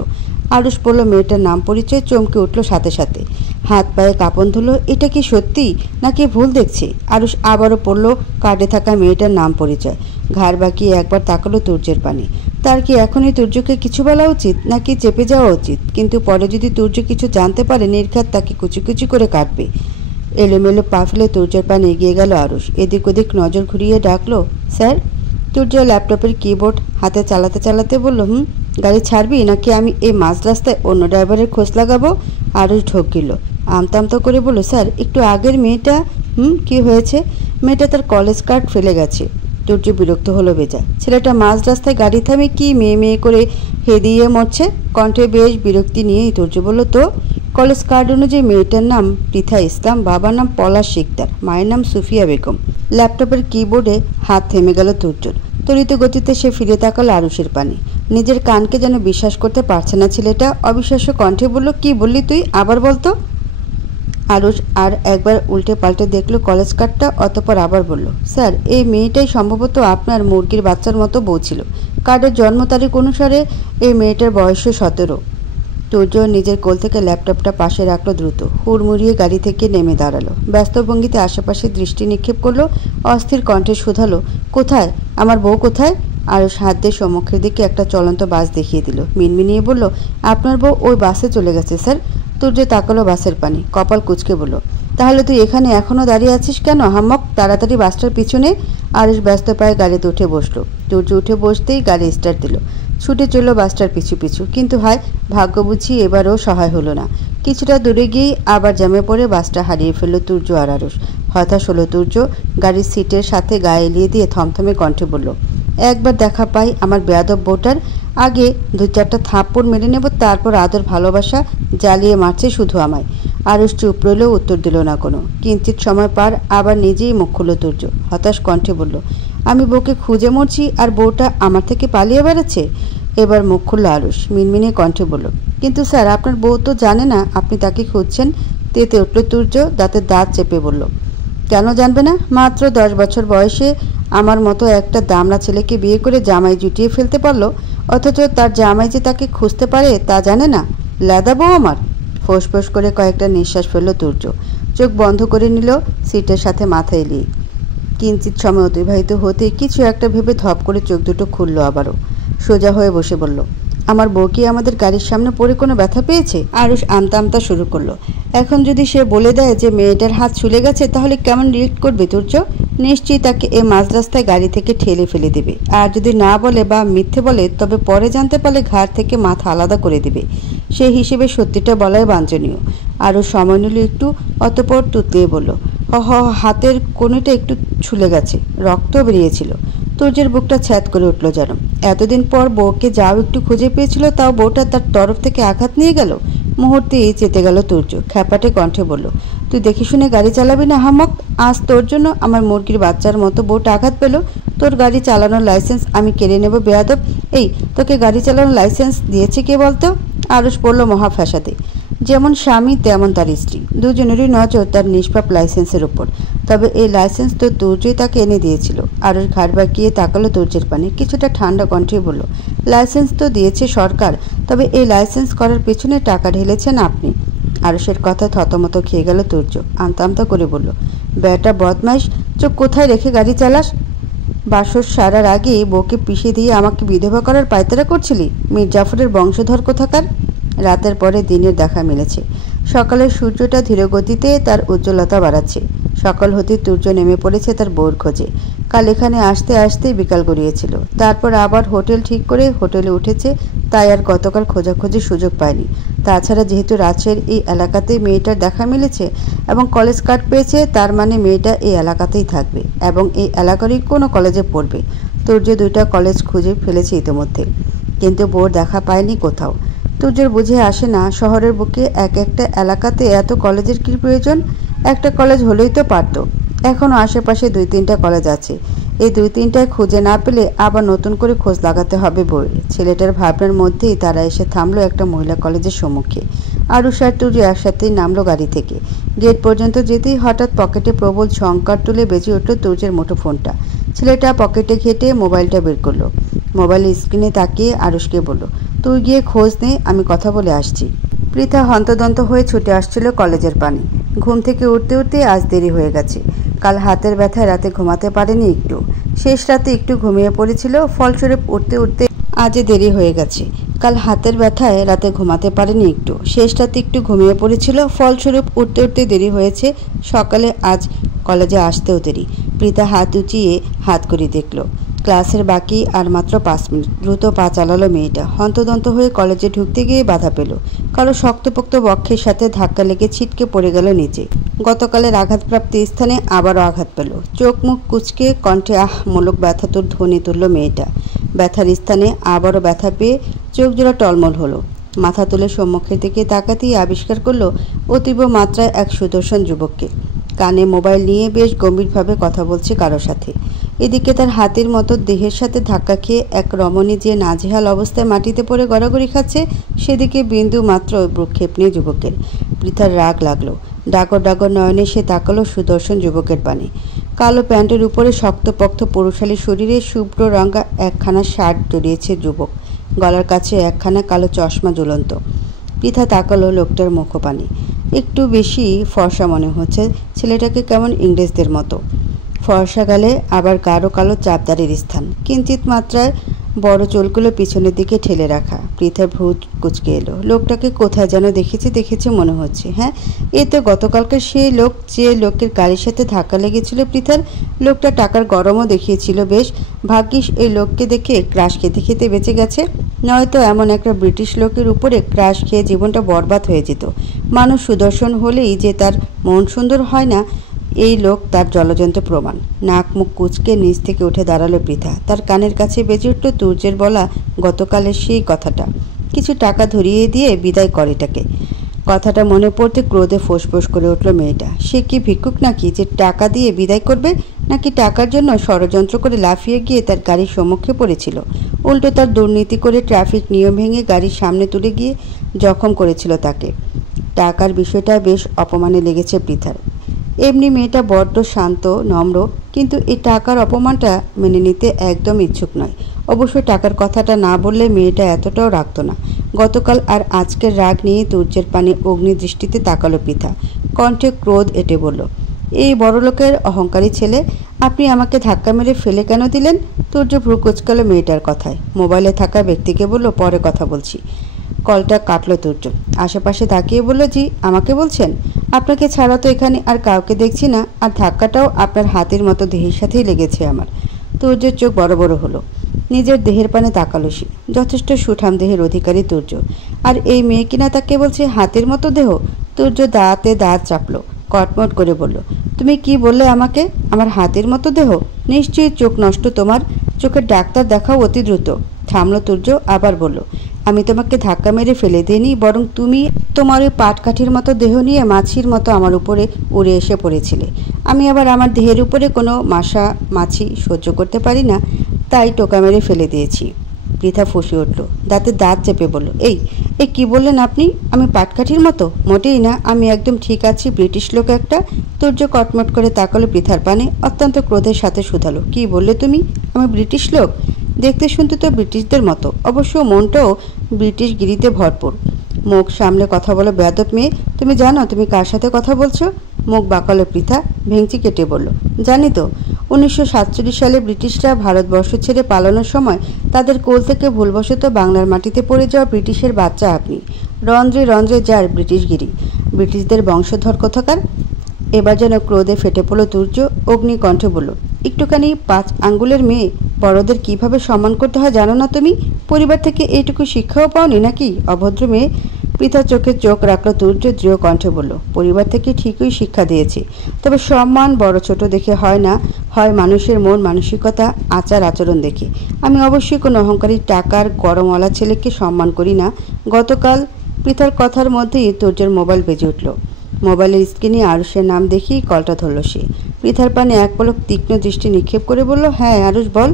আরুষ পড়ল মেয়েটার নাম পরিচয়, চমকে উঠল সাথে সাথে, হাত পায়ে কাঁপন ধরল। এটা কি সত্যি নাকি ভুল দেখছি? আরুষ আবারও পড়ল কার্ডে থাকা মেয়েটার নাম পরিচয়। ঘাড় বাঁকিয়ে একবার তাকালো তুর্যের পানে। তার কি এখনই তুর্যকে কিছু বলা উচিত নাকি চেপে যাওয়া উচিত? কিন্তু পরে যদি তুর্য কিছু জানতে পারে, নির্ঘাত তাকে কুচি কুচি করে কাটবে। এলোমেলো পা ফেলে তুর্যের পানে এগিয়ে গেল আরুষ। এদিক ওদিক নজর ঘুরিয়ে ডাকলো, স্যার। সূর্য ল্যাপটপের কিবোর্ড হাতে চালাতে চালাতে বলল, গাড়ি ছাড়বি নাকি আমি এই মাঝ রাস্তায় অন্য ড্রাইভারের খোঁজ লাগাবো? আরুষ ঢোক গেল। আমতা আমতা করে বলল, স্যার একটু আগের মেয়েটা। কি হয়েছে? মেয়েটা তার কলেজ কার্ড ফেলে গেছে। সূর্য বিরক্ত হলো বেজা। ছেলেটা মাঝ রাস্তায় গাড়ি থামে কি মেয়ে মেয়ে করে হেদিয়ে মরছে। কণ্ঠে বেশ বিরক্তি নিয়েই সূর্য বলল, তো কলেজ কার্ড অনুযায়ী মেয়েটার নাম পৃথা ইসলাম, বাবার নাম পলাশ শিকদার, মায়ের নাম সুফিয়া বেগম। ল্যাপটপের কিবোর্ডে হাত থেমে গেল সূর্যর। ত্বরিত গতিতে সে ফিরে তাকাল আরুষের পানে। নিজের কানকে যেন বিশ্বাস করতে পারছে না ছেলেটা। অবিশ্বাস্য কণ্ঠে বলল, কি বললি তুই? আবার বলতো। আরুষ আর একবার উল্টে পাল্টে দেখল কলেজ কার্ডটা, অতঃপর আবার বলল, স্যার এই মেয়েটাই সম্ভবত আপনার মুরগির বাচ্চার মতো বউ ছিল। কার্ডের জন্ম তারিখ অনুসারে এই মেয়েটার বয়স 17। সূর্য নিজের কোল থেকে ল্যাপটপটা পাশে রাখলো দ্রুত। হুড়মুড়িয়ে গাড়ি থেকে নেমে দাঁড়ালো। ব্যস্ত ভঙ্গিতে আশেপাশে দৃষ্টি নিক্ষেপ করলো। অস্থির কণ্ঠে শুধালো, কোথায় আমার বউ কোথায়? আরুষ হাত দিয়ে সম্মুখের দিকে একটা চলন্ত বাস দেখিয়ে দিল। মিনমিনিয়ে বলল, আপনার বউ ওই বাসে চলে গেছে স্যার। সূর্য তাকালো বাসের পানে, কপাল কুঁচকে বলল, তাহলে তুই এখানে এখনো দাঁড়িয়ে আছিস কেন হাম্মক? তাড়াতাড়ি বাসটার পিছনে। আরুষ ব্যস্ত পায়ে গাড়িতে উঠে বসলো। সূর্য উঠে বসতেই গাড়ি স্টার্ট দিল। ছুটে চলল বাসটার পিছু পিছু। কিন্তু হায়, ভাগ্য বুঝি এবারও সহায় হলো না। কিছুটা দূরে গিয়েই আবার জ্যামে পড়ে বাসটা হারিয়ে ফেলল সূর্য আর আরুষ। হতাশ হলো সূর্য। গাড়ির সিটের সাথে গায়ে এলিয়ে দিয়ে থমথমে কণ্ঠে বলল, একবার দেখা পাই আমার বেয়াদব বউটার। আগে 2-4টা থাপ্পড় মেরে নেব, তারপর আদর ভালোবাসা জ্বালিয়ে মারছে শুধু আমায়। আরুষ চুপ রইলেও উত্তর দিল না কোনো। কিঞ্চিত সময় পার আবার নিজেই মুখ খুলল সূর্য। হতাশ কণ্ঠে বলল, আমি বউকে খুঁজে মরছি আর বউটা আমার থেকে পালিয়ে বেড়াচ্ছে। এবার মুখ খুলল আরুষ। মিনমিনে কণ্ঠে বলল, কিন্তু স্যার আপনার বউ তো জানে না আপনি তাকে খুঁজছেন। তেতে উঠল সূর্য, দাঁতের দাঁত চেপে বলল, কেন জানবে না? মাত্র 10 বছর বয়সে আমার মতো একটা দামড়া ছেলেকে বিয়ে করে জামাই জুটিয়ে ফেলতে পারলো, অথচ তার জামাই যে তাকে খুঁজতে পারে তা জানে না। লেদা বউ আমার। ফোঁস করে কয়েকটা নিঃশ্বাস ফেলল সূর্য। চোখ বন্ধ করে নিল সিটের সাথে মাথা এলিয়ে। কিঞ্চিত সময় অতিবাহিত হতে কিছু একটা ভেবে ধপ করে চোখ দুটো খুলল আবারও। সোজা হয়ে বসে বলল, আমার বউ কি আমাদের গাড়ির সামনে পড়ে কোনো ব্যথা পেয়েছে? আরুষ আমতা আমতা শুরু করলো। এখন যদি সে বলে দেয় যে মেয়েটার হাত ছুলে গেছে, তাহলে কেমন রিয়েক্ট করবে সূর্য? নিশ্চয়ই তাকে এই মাঝ রাস্তায় গাড়ি থেকে ঠেলে ফেলে দেবে। আর যদি না বলে বা মিথ্যে বলে, তবে পরে জানতে পারলে ঘাড় থেকে মাথা আলাদা করে দেবে। সে হিসেবে সত্যিটা বলাই বাঞ্ছনীয়। আরও সময় নিল একটু, অতঃপর তুতলিয়ে বলল, হাতের কোণিটা একটু ছুলে গেছে, রক্ত বেরিয়েছিল। সূর্যের বুকটা ছ্যাদ করে উঠল যেন। এতদিন পর বউকে যাও একটু খুঁজে পেয়েছিল, তাও বউটা তার তরফ থেকে আঘাত নিয়ে গেল। মুহূর্তেই চেতে গেল সূর্য। খ্যাপাটে কণ্ঠে বলল, তুই দেখে শুনে গাড়ি চালাবি না হাম্মক? আজ তোর জন্য আমার মুরগির বাচ্চার মতো বউটা আঘাত পেল। তোর গাড়ি চালানোর লাইসেন্স আমি কেড়ে নেব বেয়াদব। এই তোকে গাড়ি চালানোর লাইসেন্স দিয়েছে কে বলতো? আরুষ পড়ল মহা ফ্যাসাদে। যেমন স্বামী তেমন তার স্ত্রী, দুজনেরই নজর তার নিষ্পাপ লাইসেন্সের ওপর। তবে এই লাইসেন্স তো সূর্যই তাকে এনে দিয়েছিল। আরুষ ঘাড় বাঁকিয়ে তাকালো সূর্যের পানে, কিছুটা ঠান্ডা কণ্ঠে বলল, লাইসেন্স তো দিয়েছে সরকার, তবে এই লাইসেন্স করার পেছনে টাকা ঢেলেছেন আপনি। আরুষের কথা থতমত খেয়ে গেল সূর্য। আমতা আমতা করে বলল, বেটা বদমাইশ, চোখ কোথায় রেখে গাড়ি চালাস? বাসর সারার আগে বউকে পিষে দিয়ে আমাকে বিধবা করার পায়তারা করছিলি? মীর জাফরের বংশধর কোথাকার। রাতের পরে দিনের দেখা মিলেছে। সকালের সূর্যটা ধীরগতিতে তার উজ্জ্বলতা বাড়াচ্ছে। সকাল হতে সূর্য নেমে পড়েছে তার বউর খোঁজে। কাল এখানে আসতে আসতে বিকাল গড়িয়েছিল। তারপর আবার হোটেল ঠিক করে হোটেলে উঠেছে, তাই আর গতকাল খোঁজাখুঁজির সুযোগ পায়নি। তাছাড়া যেহেতু রাজের এই এলাকাতেই মেয়েটার দেখা মিলেছে এবং কলেজ কার্ড পেয়েছে, তার মানে মেয়েটা এই এলাকাতেই থাকবে এবং এই এলাকারই কোনো কলেজে পড়বে। সূর্য 2টা কলেজ খুঁজে ফেলেছে ইতিমধ্যে, কিন্তু বউর দেখা পায়নি কোথাও। সূর্যের বুঝে আসে না, শহরের বুকে একটা এলাকাতে এত কলেজের কী প্রয়োজন? একটা কলেজ হলেই তো পারত। এখনও আশেপাশে 2-3টা কলেজ আছে। এই 2-3টায় খুঁজে না পেলে আবার নতুন করে খোঁজ লাগাতে হবে বউয়ের। ছেলেটার ভাবনার মধ্যেই তারা এসে থামলো একটা মহিলা কলেজের সম্মুখে। আরুষ আর সূর্য একসাথেই নামলো গাড়ি থেকে। গেট পর্যন্ত যেতেই হঠাৎ পকেটে প্রবল ঝংকার তুলে বেজে উঠল সূর্যের মুঠো ফোনটা। ছেলেটা পকেটে ঘেঁটে মোবাইলটা বের করলো। মোবাইলের স্ক্রিনে তাকিয়ে আরুষকে বলল, তুই গিয়ে খোঁজ নে, আমি কথা বলে আসছি। পৃথা হন্তদন্ত হয়ে ছুটে আসছিল কলেজের পানে। ঘুম থেকে উঠতে উঠতে আজ দেরি হয়ে গেছে। কাল হাতের ব্যথায় রাতে ঘুমাতে পারেনি একটু। শেষ রাতে একটু ঘুমিয়ে পড়েছিল, ফলস্বরূপ উঠতে উঠতে আজ দেরি হয়ে গেছে। কাল হাতের ব্যথায় রাতে ঘুমাতে পারেনি একটু। শেষ রাতে একটু ঘুমিয়ে পড়েছিল, ফলস্বরূপ উঠতে উঠতে দেরি হয়েছে। সকালে আজ কলেজে আসতেও দেরি। পৃথা হাত উঁচিয়ে হাত করে দেখল। ক্লাসের বাকি আর মাত্র 5 মিনিট। দ্রুত পা চালালো মেয়েটা। হন্তদন্ত হয়ে কলেজে ঢুকতে গিয়ে বাধা পেল। কারো শক্তপোক্ত বক্ষের সাথে ধাক্কা লেগে ছিটকে পড়ে গেল নিচে। গতকালের আঘাতপ্রাপ্ত স্থানে আবারও আঘাত পেল। চোখ মুখ কুঁচকে কণ্ঠে মূলক ব্যথাতুর ধ্বনি তুলল মেয়েটা। ব্যথার স্থানে আবারও ব্যথা পেয়ে চোখ জোড়া টলমল হলো। মাথা তুলে সম্মুখের দিকে তাকাতেই আবিষ্কার করল অতীব মাত্রায় এক সুদর্শন যুবককে। কানে মোবাইল নিয়ে বেশ গম্ভীরভাবে কথা বলছে কারো সাথে। এদিকে তার হাতের মতো দেহের সাথে ধাক্কা খেয়ে এক রমণী যে নাজেহাল অবস্থায় মাটিতে পড়ে গড়াগড়ি খাচ্ছে, সেদিকে বিন্দু মাত্র ভ্রুক্ষেপ নেই যুবকের। পৃথার রাগ লাগলো। ডাগর ডাগর নয়নে সে তাকালো সুদর্শন যুবকের পানে। কালো প্যান্টের উপরে শক্তপোক্ত পুরুষালী শরীরে শুভ্র রঙা একখানা শার্ট জড়িয়েছে যুবক। গলার কাছে একখানা কালো চশমা ঝুলন্ত। পৃথা তাকালো লোকটার মুখপানে। একটু বেশি ফর্সা মনে হচ্ছে ছেলেটাকে, কেমন ইংরেজদের মতো। ফর্সা গালে আবার গাঢ় কালো চাপদারের স্থান। কিঞ্চিত মাত্রায় বড় চুলগুলো পিছনের দিকে ঠেলে রাখা। পৃথার ভ্রু কুঁচকে এলো। লোকটাকে কোথায় যেন দেখেছে মনে হচ্ছে। হ্যাঁ, এ তো গতকালকার সেই লোক যে লোকের গাড়ির সাথে ধাক্কা লেগেছিল পৃথার। লোকটা টাকার গরমও দেখিয়েছিল বেশ। ভাগ্যিস এই লোককে দেখে ক্রাশ খেতে খেতে বেঁচে গেছে, নয়তো এমন একটা ব্রিটিশ লোকের উপরে ক্রাশ খেয়ে জীবনটা বরবাদ হয়ে যেত। মানুষ সুদর্শন হলেই যে তার মন সুন্দর হয় না, এই লোক তার জ্বলজ্বন্ত প্রমাণ। নাক মুখ কুঁচকে নিচ থেকে উঠে দাঁড়ালো পৃথা। তার কানের কাছে বেজে উঠল তুর্যের বলা গতকালের সেই কথাটা। কিছু টাকা ধরিয়ে দিয়ে বিদায় করে এটাকে। কথাটা মনে পড়তে ক্রোধে ফোঁস করে উঠল মেয়েটা। সে কি ভিক্ষুক নাকি যে টাকা দিয়ে বিদায় করবে? নাকি টাকার জন্য ষড়যন্ত্র করে লাফিয়ে গিয়ে তার গাড়ির সম্মুখে পড়েছিল? উল্টো তার দুর্নীতি করে ট্রাফিক নিয়ম ভেঙে গাড়ির সামনে তুলে গিয়ে জখম করেছিল তাকে। টাকার বিষয়টা বেশ অপমানে লেগেছে পৃথার। এমনি মেয়েটা বড্ড শান্ত নম্র, কিন্তু এই টাকার অপমানটা মেনে নিতে একদম ইচ্ছুক নয়। অবশ্য টাকার কথাটা না বললে মেয়েটা এতটাও রাখত না। গতকাল আর আজকের রাগ নিয়ে তুর্যের পানে অগ্নিদৃষ্টিতে তাকালো পৃথা। কণ্ঠে ক্রোধ এঁটে বলল, এই বড়লোকের অহংকারী ছেলে, আপনি আমাকে ধাক্কা মেরে ফেলে কেন দিলেন? তুর্য ভ্রু কুঁচকালো মেয়েটার কথায়। মোবাইলে থাকা ব্যক্তিকে বলল, পরে কথা বলছি। কলটা কাটল তুর্য। আশেপাশে তাকিয়ে বলল, জি আমাকে বলছেন? আপনাকে ছাড়া তো এখানে আর কাউকে দেখছি না, আর ধাক্কাটাও আপনার হাতের মতো দেহের সাথেই লেগেছে আমার। তুর্যের চোখ বড় বড় হলো। নিজের দেহের পানে তাকালো সে। যথেষ্ট সুঠাম দেহের অধিকারী তুর্য, আর এই মেয়ে কিনা তাকে বলছে হাতের মতো দেহ। তুর্য দাঁতে দাঁত চাপলো, কটমট করে বলল, তুমি কি বললে আমাকে? আমার হাতের মতো দেহ? নিশ্চয়ই চোখ নষ্ট তোমার। চোখের ডাক্তার দেখাও অতি দ্রুত। থামলো তুর্য, আবার বলল, আমি তোমাকে ধাক্কা মেরে ফেলে দিইনি, বরং তুমি তোমার ওই পাটকাঠির মতো দেহ নিয়ে মাছির মতো আমার উপরে উড়ে এসে পড়েছিলে। আমি আবার আমার দেহের উপরে কোনো মাছি সহ্য করতে পারি না, তাই টোকা মেরে ফেলে দিয়েছি। পৃথা ফুঁসে উঠল, দাঁতে দাঁত চেপে বলল, এই কি বললেন আপনি? আমি পাটকাঠির মতো? মোটেই না, আমি একদম ঠিক আছি। ব্রিটিশ লোক একটা। তুর্য কটমট করে তাকালো পৃথার পানে, অত্যন্ত ক্রোধের সাথে শুধালো, কি বললে তুমি? আমি ব্রিটিশ লোক? দেখতে শুনতে তো ব্রিটিশদের মতো, অবশ্য মনটাও ব্রিটিশ গিরিতে ভরপুর। মুখ সামলে কথা বলো বেয়াদব মেয়ে। তুমি জানো তুমি কার সাথে কথা বলছো? মুখ বাঁকালো পৃথা, ভেঙচি কেটে বলল, জানি তো। 1947 সালে ব্রিটিশরা ভারতবর্ষ ছেড়ে পালানোর সময় তাদের কোল থেকে ভুলবশত বাংলার মাটিতে পড়ে যাওয়া ব্রিটিশের বাচ্চা আপনি। রন্ধ্রে রন্ধ্রে যার ব্রিটিশগিরি, ব্রিটিশদের বংশধর কোথাকার। এবার যেন ক্রোধে ফেটে পড়ল তুর্য, অগ্নিকণ্ঠে বলল, একটুখানি 5 আঙ্গুলের মেয়ে, বড়দের কিভাবে সম্মান করতে হয় জানো না তুমি? পরিবার থেকে এইটুকু শিক্ষাও পাওনি নাকি, অভদ্র মেয়ে? পৃথা চোখে চোখ রাখলো তুর্য, দৃঢ় কণ্ঠে বলল, পরিবার থেকে ঠিকই শিক্ষা দিয়েছি, তবে সম্মান বড় ছোট দেখে হয় না, হয় মানুষের মন মানসিকতা আচার আচরণ দেখে। আমি অবশ্যই কোনো অহংকারী টাকার গরমওয়ালা ছেলেকে সম্মান করি না। গতকাল পৃথার কথার মধ্যেই তুর্যের মোবাইল বেজে উঠল। মোবাইলের স্ক্রিনে আরুষের নাম দেখেই কলটা ধরল সে। পৃথার পানে এক পলক তীক্ষ্ণ দৃষ্টি নিক্ষেপ করে বলল, হ্যাঁ আরুষ বল।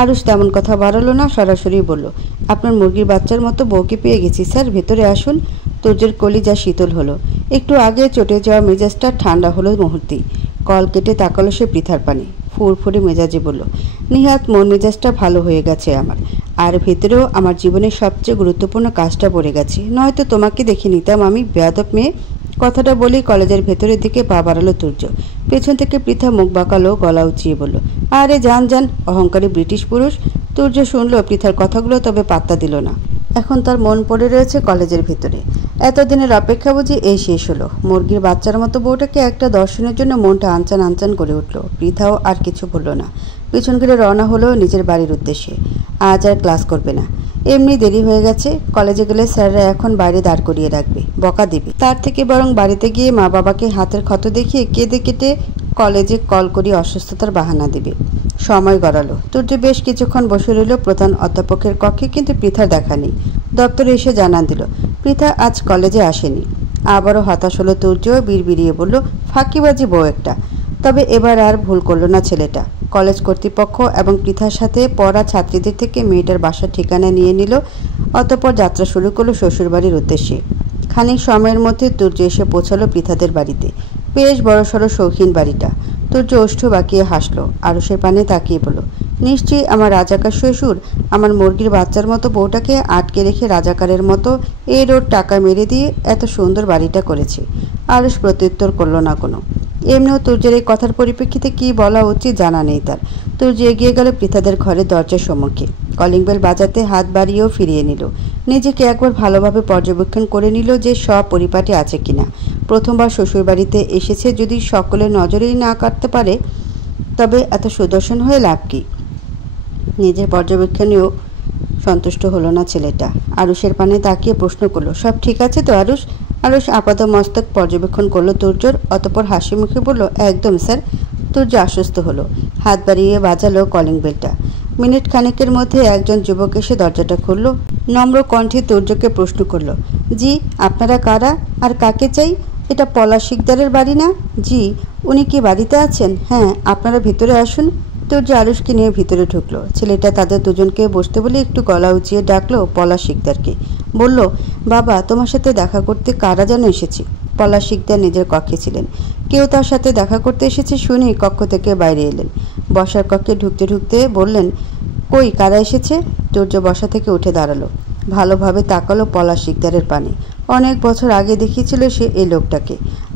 আরুষ তেমন কথা বাড়ালো না, সরাসরি বলল, আপনার মুরগির বাচ্চার মতো বউকে পেয়ে গেছি স্যার, ভেতরে আসুন। তুর্যের কলিজা শীতল হলো। একটু আগে চটে যাওয়া মেজাজটা ঠান্ডা হলো মুহূর্তেই। কল কেটে তাকালো সে পৃথার পানে, ফুরফুরে মেজাজে বলল, নিহাত মন মেজাজটা ভালো হয়ে গেছে আমার, আর ভেতরেও আমার জীবনের সবচেয়ে গুরুত্বপূর্ণ কাজটা পড়ে গেছে, নয়তো তোমাকে দেখে নিতাম আমি, বেয়াদব মেয়ে। কথাটা বলেই কলেজের ভেতরের দিকে পা বাড়ালো তুর্য। পেছন থেকে পৃথা মুখ বাঁকালো, গলা উঁচিয়ে বলল, আরে যান যান, অহংকারী ব্রিটিশ পুরুষ। তুর্য শুনল পৃথার কথাগুলো, তবে পাত্তা দিল না। এখন তার মন পড়ে রয়েছে কলেজের ভিতরে। এতদিনের অপেক্ষা বুঝি এই শেষ হলো। মুরগির বাচ্চার মতো বউটাকে একটা দর্শনের জন্য মনটা আনচান আনচান করে উঠল। পৃথাও আর কিছু বলল না। পিছন ঘিরে রওনা হলো নিজের বাড়ির উদ্দেশ্যে। আজ আর ক্লাস করবে না, এমনি দেরি হয়ে গেছে। কলেজে গেলে স্যাররা এখন বাইরে দাঁড় করিয়ে রাখবে, বকা দিবে। তার থেকে বরং বাড়িতে গিয়ে মা বাবাকে হাতের ক্ষত দেখিয়ে কেঁদে কেটে কলেজে কল করিয়ে অসুস্থতার বাহানা দিবে। সময় গড়ালো। তুর্য বেশ কিছুক্ষণ বসে রইল প্রধান অধ্যাপকের কক্ষে, কিন্তু পৃথার দেখা নেই। দপ্তরে এসে জানান দিল পৃথা আজ কলেজে আসেনি। আবারও হতাশ হলো তুর্য, বিড়বিড়িয়ে বলল, ফাঁকিবাজি বউ একটা। তবে এবার আর ভুল করলো না ছেলেটা। কলেজ কর্তৃপক্ষ এবং পৃথার সাথে পড়া ছাত্রীদের থেকে মেয়েটার বাসার ঠিকানা নিয়ে নিল। অতঃপর যাত্রা শুরু করলো শ্বশুরবাড়ির উদ্দেশ্যে। খানিক সময়ের মধ্যে তুর্য এসে পৌঁছালো পৃথাদের বাড়িতে। বেশ বড়সড় শৌখিন বাড়িটা। তুর্য ওষ্ঠ বাঁকিয়ে হাসলো, আরুষের পানে তাকিয়ে বলল, নিশ্চয়ই আমার রাজাকার শ্বশুর আমার মুরগির বাচ্চার মতো বউটাকে আটকে রেখে রাজাকারের মতো এর ওর টাকা মেরে দিয়ে এত সুন্দর বাড়িটা করেছে। আরুষ প্রত্যুত্তর করলো না কোনো। এমনিও তুর্যের এই কথার পরিপ্রেক্ষিতে কি বলা উচিত জানা নেই তার। তুর্য এগিয়ে গেল পৃথাদের ঘরের দরজার সম্মুখে। কলিং বেল বাজাতে হাত বাড়িয়েও ফিরিয়ে নিল। নিজেকে একবার ভালোভাবে পর্যবেক্ষণ করে নিল যে সব পরিপাটি আছে কিনা। প্রথমবার শ্বশুরবাড়িতে এসেছে, যদি সকলের নজরেই না কাটতে পারে তবে এত সুদর্শন হয়ে লাভ কি। নিজের পর্যবেক্ষণেও সন্তুষ্ট হলো না ছেলেটা। আরুষের পানে তাকিয়ে প্রশ্ন করলো, সব ঠিক আছে তো আরুষ? আরুষ আপাত মস্তক পর্যবেক্ষণ করলো তুর্যর, অতঃপর হাসি মুখে বলল, একদম স্যার। তুর্য আশ্বস্ত হলো, হাত বাড়িয়ে বাজালো কলিং বেলটা। মিনিট খানেকের মধ্যে একজন যুবক এসে দরজাটা খুলল। নম্র কণ্ঠে তুর্যকে প্রশ্ন করলো, জি আপনারা কারা আর কাকে চাই? এটা পলাশ শিকদারের বাড়ি না? জি। উনি কি বাড়িতে আছেন? হ্যাঁ, আপনারা ভিতরে আসুন। তুর্য আরুষকে নিয়ে ভিতরে ঢুকলো। ছেলেটা তাদের দুজনকে বসতে বলে একটু গলা উঁচিয়ে ডাকলো পলাশ শিকদারকে। বলল, বাবা তোমার সাথে দেখা করতে কারা যেন এসেছে। পলাশ শিকদার নিজের কক্ষে ছিলেন। কেউ তার সাথে দেখা করতে এসেছে শুনেই কক্ষ থেকে বাইরে এলেন। বসার কক্ষে ঢুকতে ঢুকতে বললেন, কই কারা এসেছে? তুর্য বসা থেকে উঠে দাঁড়ালো, ভালোভাবে তাকালো পলাশ শিকদারের পানে। অনেক বছর আগে দেখিয়েছিল সে এই লোকটাকে।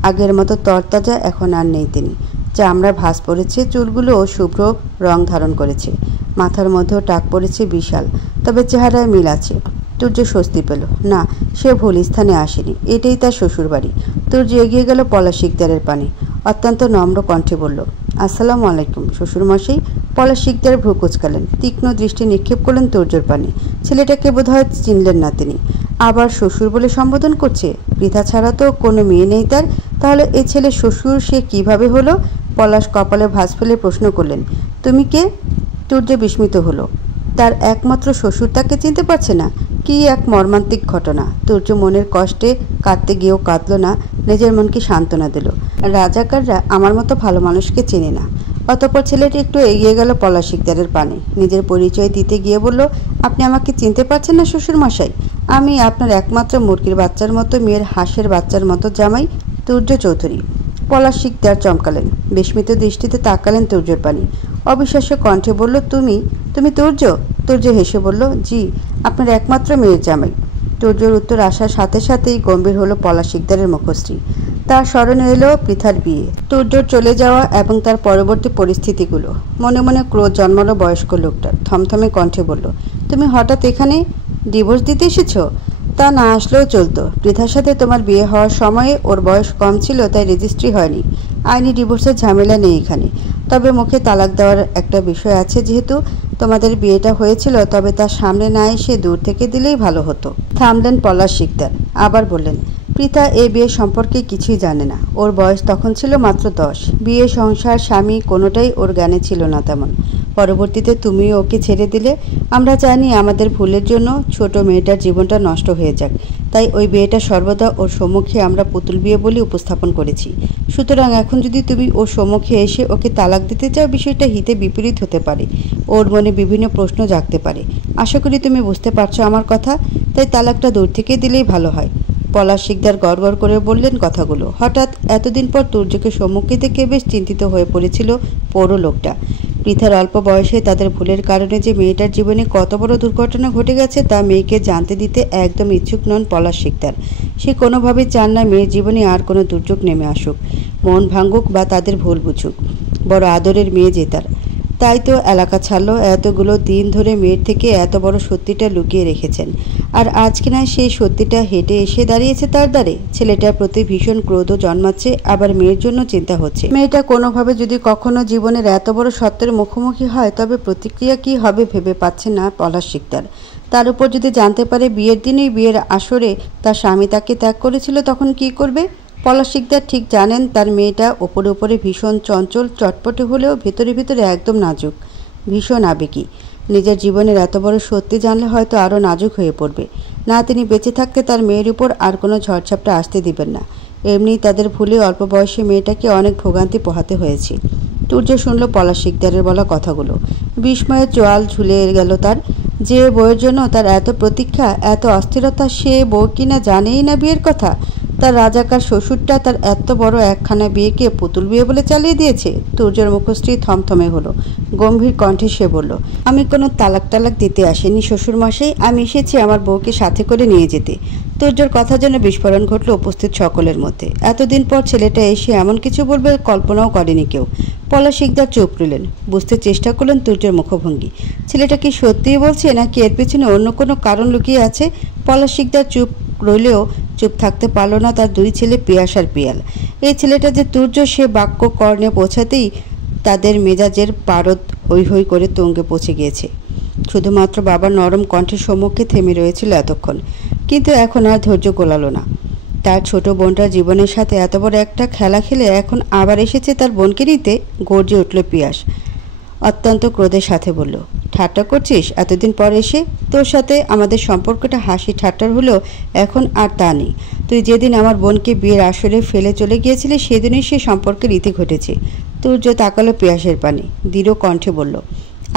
আগের মতো তরতাজা এখন আর নেই তিনি। চামড়া ভাঁজ পড়েছে, চুলগুলো শুভ্র রং ধারণ করেছে, মাথার মধ্যেও টাক পড়েছে বিশাল। তবে চেহারায় মিল আছে। তুর্য স্বস্তি পেল, না সে ভুল স্থানে আসেনি, এটাই তার শ্বশুরবাড়ি। তুর্য এগিয়ে গেল পলাশ শিকদারের পানে। অত্যন্ত নম্র কণ্ঠে বলল, আসসালামু আলাইকুম শ্বশুরমশাই। পলাশ শিকদার ভ্রু কুঁচকালেন, তীক্ষ্ণ দৃষ্টি নিক্ষেপ করলেন তুর্যর পানে। ছেলেটাকে বোধহয় চিনলেন না তিনি। আবার শ্বশুর বলে সম্বোধন করছে। পৃথা ছাড়া তো কোনো মেয়ে নেই তার, তাহলে এই ছেলে শ্বশুর সে কিভাবে হলো? পলাশ কপালে ভাঁজ ফেলে প্রশ্ন করলেন, তুমি কে? তুর্য বিস্মিত হলো। তার একমাত্র শ্বশুর তাকে চিনতে পারছে না। কি এক মর্মান্তিক ঘটনা। তুর্য মনের কষ্টে কাঁদতে গিয়েও কাঁদল না, নিজের মনকে সান্ত্বনা দিল। রাজাকাররা আমার মতো ভালো মানুষকে চেনে না। অতঃপর ছেলেটি একটু এগিয়ে গেল পলাশ শিকদারের পানে। নিজের পরিচয় দিতে গিয়ে বলল, আপনি আমাকে চিনতে পারছেন না শ্বশুরমশাই? আমি আপনার একমাত্র মুরগির বাচ্চার মতো মেয়ের হাঁসের বাচ্চার মতো জামাই তুর্য চৌধুরী। পলাশ শিকদার চমকালেন, বিস্মিত দৃষ্টিতে তাকালেন তুর্যর পানে। অবিশ্বাস্য কণ্ঠে বলল, তুমি তুমি তুর্য? তুর্য হেসে বলল, জি, আপনার একমাত্র মেয়ের জামাই। তুর্যর উত্তর আসার সাথে সাথেই গম্ভীর হলো পলাশ শিকদারের মুখশ্রী। তার স্মরণে এলো পৃথার বিয়ে, তুর্যর চলে যাওয়া এবং তার পরবর্তী পরিস্থিতিগুলো। মনে মনে ক্রোধ জন্মালো বয়স্ক লোকটার। থমথমে কণ্ঠে বলল, তুমি হঠাৎ এখানে ডিভোর্স দিতে এসেছো? তা না আসলেও চলতো। পৃথার সাথে তোমার বিয়ে হওয়ার সময়ে ওর বয়স কম ছিল, তাই রেজিস্ট্রি হয়নি। আইনি ডিভোর্সের ঝামেলা নেই এখানে। তবে মুখে তালাক দেওয়ার একটা বিষয় আছে। যেহেতু তোমাদের বিয়েটা হয়েছিল, তবে তার সামনে না এসে দূর থেকে দিলেই ভালো হতো। থামলেন পলাশ শিকদার। আবার বললেন, পৃথা এ বিয়ে সম্পর্কে কিছুই জানে না। ওর বয়স তখন ছিল মাত্র 10। বিয়ে, সংসার, স্বামী কোনোটাই ওর জ্ঞানে ছিল না তেমন। পরবর্তীতে তুমিও ওকে ছেড়ে দিলে। আমরা জানি আমাদের ভুলের জন্য ছোট মেয়েটার জীবনটা নষ্ট হয়ে যাক, তাই ওই বিয়েটা সর্বদা ওর সম্মুখে আমরা পুতুল বিয়ে বলে উপস্থাপন করেছি। সুতরাং এখন যদি তুমি ওর সম্মুখে এসে ওকে তালাক দিতে চাও, বিষয়টা হিতে বিপরীত হতে পারে। ওর মনে বিভিন্ন প্রশ্ন জাগতে পারে। আশা করি তুমি বুঝতে পারছো আমার কথা। তাই তালাকটা দূর থেকে দিলেই ভালো হয়। পলাশ শিকদার গড়গড় করে বললেন কথাগুলো। হঠাৎ এতদিন পর তুর্যকে সম্মুখে দেখে বেশ চিন্তিত হয়ে পড়েছিল পৌর লোকটা। পৃথার অল্প বয়সে তাদের ভুলের কারণে যে মেয়েটার জীবনে কত বড় দুর্ঘটনা ঘটে গেছে তা মেয়েকে জানতে দিতে একদম ইচ্ছুক নন পলাশ শিকদার। সে কোনোভাবেই চান না মেয়ের জীবনে আর কোনো দুর্যোগ নেমে আসুক, মন ভাঙুক বা তাদের ভুল বুঝুক। বড় আদরের মেয়ে যে তার। তাই তো এলাকা ছাড়লো। এতগুলো দিন ধরে মেয়ের থেকে এত বড় সত্যিটা লুকিয়ে রেখেছেন। আর আজ কিনা সেই সত্যিটা হেঁটে এসে দাঁড়িয়েছে তার দ্বারে। ছেলেটার প্রতি ভীষণ ক্রোধও জন্মাচ্ছে, আবার মেয়ের জন্য চিন্তা হচ্ছে। মেয়েটা কোনোভাবে যদি কখনো জীবনের এত বড় সত্যের মুখোমুখি হয় তবে প্রতিক্রিয়া কি হবে ভেবে পাচ্ছে না পলাশ শিকদার। তার উপর যদি জানতে পারে বিয়ের দিনেই বিয়ের আসরে তার স্বামী তাকে ত্যাগ করেছিল তখন কি করবে। পলাশ শিকদার ঠিক জানেন তার মেয়েটা ওপরে ওপরে ভীষণ চঞ্চল চটপটে হলেও ভেতরে ভেতরে একদম নাজুক, ভীষণ আবেগী। নিজের জীবনের এত বড় সত্যি জানলে হয়তো আরও নাজুক হয়ে পড়বে না। তিনি বেঁচে থাকতে তার মেয়ের উপর আর কোনো ঝড়ঝাপটা আসতে দিবেন না। এমনি তাদের ভুলে অল্প বয়সী মেয়েটাকে অনেক ভোগান্তি পোহাতে হয়েছে। সূর্য শুনল পলাশ শিকদারের বলা কথাগুলো। বিস্ময়ের চোয়াল ঝুলে গেল তার। যে বউয়ের জন্য তার এত প্রতীক্ষা, এত অস্থিরতা, সে বউ কিনা জানেই না বিয়ের কথা। তার রাজাকার শ্বশুরটা তার এত বড় একখানা বিয়েকে পুতুল বিয়ে বলে চালিয়ে দিয়েছে। সূর্যের মুখশ্রী থমথমে হলো। গম্ভীর কণ্ঠে সে বলল, আমি কোনো তালাক দিতে আসিনি শ্বশুরমশাই, আমি এসেছি আমার বউকে সাথে করে নিয়ে যেতে। সূর্যের কথা যেন বিস্ফোরণ ঘটল উপস্থিত সকলের মধ্যে। এতদিন পর ছেলেটা এসে এমন কিছু বলবে কল্পনাও করেনি কেউ। পলাশ শিকদার চুপ রইলেন, বুঝতে চেষ্টা করলেন সূর্যের মুখভঙ্গি। ছেলেটা কি সত্যিই বলছে নাকি এর পেছনে অন্য কোনো কারণ লুকিয়ে আছে। পলাশ শিকদার চুপ রইলেও চুপ থাকতে পারল না তার দুই ছেলে পিয়াস আর পিয়াল। এই ছেলেটা যে সূর্য, সে বাক্য কর্ণে পৌঁছাতেই তাদের মেজাজের পারদ হৈ হৈ করে তুঙ্গে পৌঁছে গিয়েছে। শুধুমাত্র বাবার নরম কণ্ঠের সম্মুখে থেমে রয়েছিল এতক্ষণ, কিন্তু এখন আর ধৈর্য গোলালো না। তার ছোট বোনটার জীবনের সাথে এত বড় একটা খেলা খেলে এখন আবার এসেছে তার বোনকে নিতে। গর্জে উঠল পিয়াস অত্যন্ত ক্রোধের সাথে, বলল, ঠাট্টা করছিস? এতদিন পর এসে তোর সাথে আমাদের সম্পর্কটা হাসি ঠাট্টার হলেও এখন আর তা নেই। তুই যেদিন আমার বোনকে বিয়ের আসরে ফেলে চলে গিয়েছিলি সেদিনই সে সম্পর্কের ইতি ঘটেছে। সূর্য তাকালো পিয়াসের পানে, দৃঢ় কণ্ঠে বলল,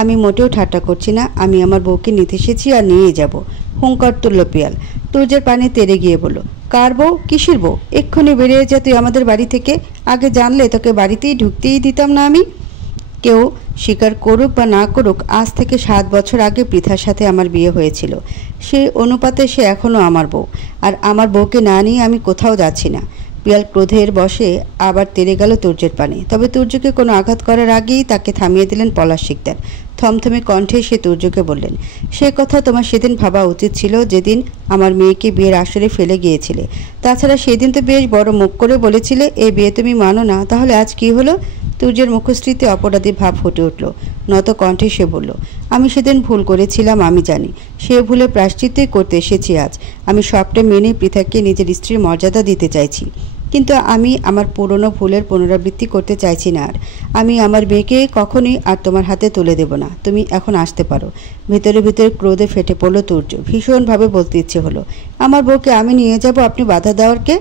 আমি মোটেও ঠাট্টা করছি না, আমি আমার বউকে নিতে এসেছি আর নিয়ে যাব। হুঙ্কার তুলল পিয়াল। সূর্যের পানে তেড়ে গিয়ে বলল, কার বউ? কিসের বউ? এক্ষুনি বেরিয়ে যা তুই আমাদের বাড়ি থেকে। আগে জানলে তোকে বাড়িতেই ঢুকতেই দিতাম না আমি। কেউ স্বীকার করুক বা না করুক, আজ থেকে 7 বছর আগে পৃথার সাথে আমার বিয়ে হয়েছিল। সেই অনুপাতে সে এখনও আমার বউ, আর আমার বউকে না নিয়ে আমি কোথাও যাচ্ছি না। পিয়াল ক্রোধের বশে আবার তেড়ে গেল সূর্যের পানে। তবে সূর্যকে কোনো আঘাত করার আগেই তাকে থামিয়ে দিলেন পলাশ শিকদার। থমথমে কণ্ঠে সে সূর্যকে বললেন, সে কথা তোমার সেদিন ভাবা উচিত ছিল যেদিন আমার মেয়েকে বিয়ের আসরে ফেলে গিয়েছিলে। তাছাড়া সেদিন তো বেশ বড় মুখ করে বলেছিলে এই বিয়ে তুমি মানো না, তাহলে আজ কি হলো? সূর্যের মুখশ্রীতে অপরাধী ভাব ফুটে উঠল। নত কণ্ঠে সে বলল, আমি সেদিন ভুল করেছিলাম, আমি জানি। সে ভুলে প্রায়শ্চিত্তই করতে এসেছি আজ। আমি সবটা মেনে পৃথাকে নিজের স্ত্রীর মর্যাদা দিতে চাইছি, কিন্তু আমি আমার পুরনো ভুলের পুনরাবৃত্তি করতে চাইছি না। আর আমি আমার মেয়েকে কখনোই আর তোমার হাতে তুলে দেব না। তুমি এখন আসতে পারো। ভিতরে ভিতরে ক্রোধে ফেটে পড়ল সূর্য। ভীষণভাবে বলতে ইচ্ছে হলো, আমার বউকে আমি নিয়ে যাব, আপনি বাধা দেওয়ার কে?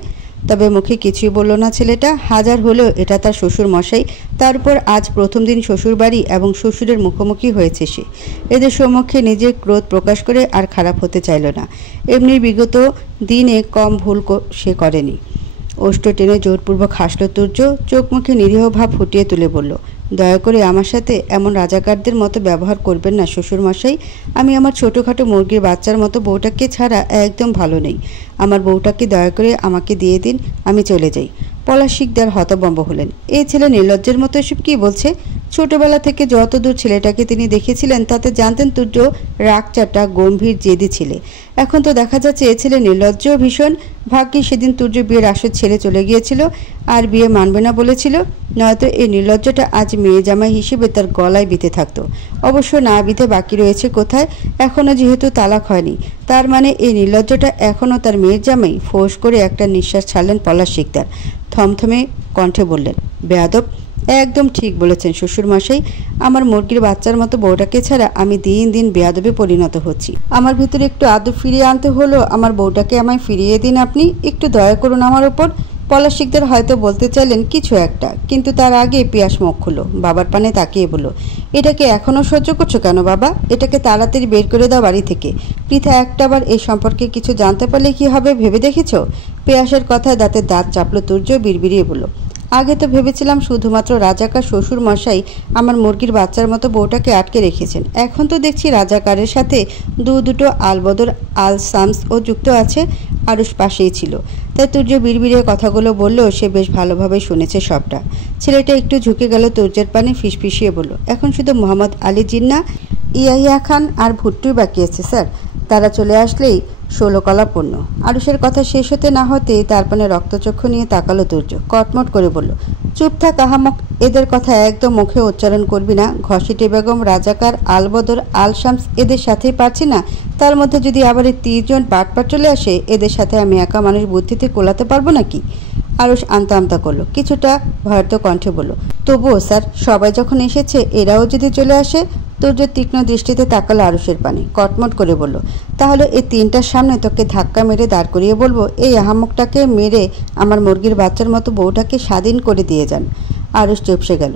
তবে মুখে কিছুই বলল না ছেলেটা। হাজার হলেও এটা তার শ্বশুর মশাই। তারপর আজ প্রথম দিন শ্বশুর বাড়ি এবং শ্বশুরের মুখোমুখি হয়েছে সে। এদের সম্মুখে নিজের ক্রোধ প্রকাশ করে আর খারাপ হতে চাইল না। এমনি বিগত দিনে কম ভুল সে করেনি। ওষ্ঠ টেনে জোরপূর্বক হাসল সূর্য। চোখ মুখে নিরীহ ভাব ফুটিয়ে তুলে বলল, দয়া করে আমার সাথে এমন রাজাকারদের মতো ব্যবহার করবেন না শ্বশুরমশাই। আমি আমার ছোটোখাটো মুরগির বাচ্চার মতো বউটাকে ছাড়া একদম ভালো নেই। আমার বউটাকে দয়া করে আমাকে দিয়ে দিন, আমি চলে যাই। পলাশ শিকদার হতভম্ব হলেন। এই ছেলে নির্লজ্জের মতো এসব কী বলছে? ছোটবেলা থেকে যতদূর ছেলেটাকে তিনি দেখেছিলেন তাতে জানতেন সূর্য রাগচাটা গম্ভীর জেদি ছেলে। এখন তো দেখা যাচ্ছে এ ছেলে নির্লজ্জ ভীষণ। ভাগ্যে সেদিন সূর্য বিয়ের আসর ছেড়ে চলে গিয়েছিল আর বিয়ে মানবে না বলেছিল, নয়তো এই নির্লজ্জটা আজ মেয়ে জামাই হিসেবে তার গলায় বিঁধে থাকতো। অবশ্য না বিধে বাকি রয়েছে কোথায়? এখনও যেহেতু তালাক হয়নি, তার মানে এই নির্লজ্জটা এখনও তার মেয়ের জামাই। ফোঁস করে একটা নিঃশ্বাস ছাড়লেন পলাশ শিকদার। থমথমে কণ্ঠে বললেন, বেয়াদব। একদম ঠিক বলেছেন শ্বশুরমশাই। আমার মুরগির বাচ্চার মতো বউটাকে ছাড়া আমি দিন দিন বেয়াদবে পরিণত হচ্ছি। আমার ভিতরে একটু আদব ফিরিয়ে আনতে হলো। আমার বউটাকে আমায় ফিরিয়ে দিন আপনি, একটু দয়া করুন আমার ওপর। পলাশ শিকদার হয়তো বলতে চাইলেন কিছু একটা, কিন্তু তার আগে পিয়াস মুখ খুলল। বাবার পানে তাকিয়ে বলল, এটাকে এখনও সহ্য করছো কেন বাবা? এটাকে তাড়াতাড়ি বের করে দাও বাড়ি থেকে। পৃথা একটাবার এই সম্পর্কে কিছু জানতে পারলে কি হবে ভেবে দেখেছ? পিয়াসের কথায় দাঁতে দাঁত চাপল সূর্য। বিড়বিড়িয়ে বলল, আগে তো ভেবেছিলাম শুধুমাত্র রাজাকার শ্বশুর মশাই আমার মুরগির বাচ্চার মতো বউটাকে আটকে রেখেছেন। এখন তো দেখছি রাজাকারের সাথে দুটো আলবদর আল সামসও যুক্ত আছে। আরুষ পাশেই ছিল, তাই সূর্য বিড়বিড়িয়ে কথাগুলো বললেও সে বেশ ভালোভাবে শুনেছে সবটা। ছেলেটা একটু ঝুঁকে গেল সূর্যের পানে, ফিসফিসিয়ে বলল, এখন শুধু মোহাম্মদ আলী জিন্না, ইয়াহিয়া খান আর ভুট্টুই বাকি আছে স্যার। তারা চলে আসলেই 16 কলা পূর্ণ। আরুষের কথা শেষ হতে না হতেই তার পানে রক্তচক্ষু নিয়ে তাকালো তুর্য। কটমট করে বলল, চুপ থাক আহামক, এদের কথা একদম মুখে উচ্চারণ করবি না। ঘসিটি বেগম, রাজাকার, আলবদর, আল শামস এদের সাথেই পারছি না, তার মধ্যে যদি আবার এই 30 জন বাটপার চলে আসে, এদের সাথে আমি একা মানুষ বুদ্ধিতে কোলাতে পারবো নাকি? আরুষ আমতা আমতা করলো, কিছুটা ভয়ার্থ কণ্ঠে বলল, তবুও স্যার, সবাই যখন এসেছে এরাও যদি চলে আসে। তুর্য তীক্ষ্ণ দৃষ্টিতে তাকালো আরুষের পানে, কটমট করে বলল, তাহলে এই 3টার সামনে তোকে ধাক্কা মেরে দাঁড় করিয়ে বলবো, এই আহাম্মকটাকে মেরে আমার মুরগির বাচ্চার মতো বউটাকে স্বাধীন করে দিয়ে যান। আরুষ চুপসে গেল,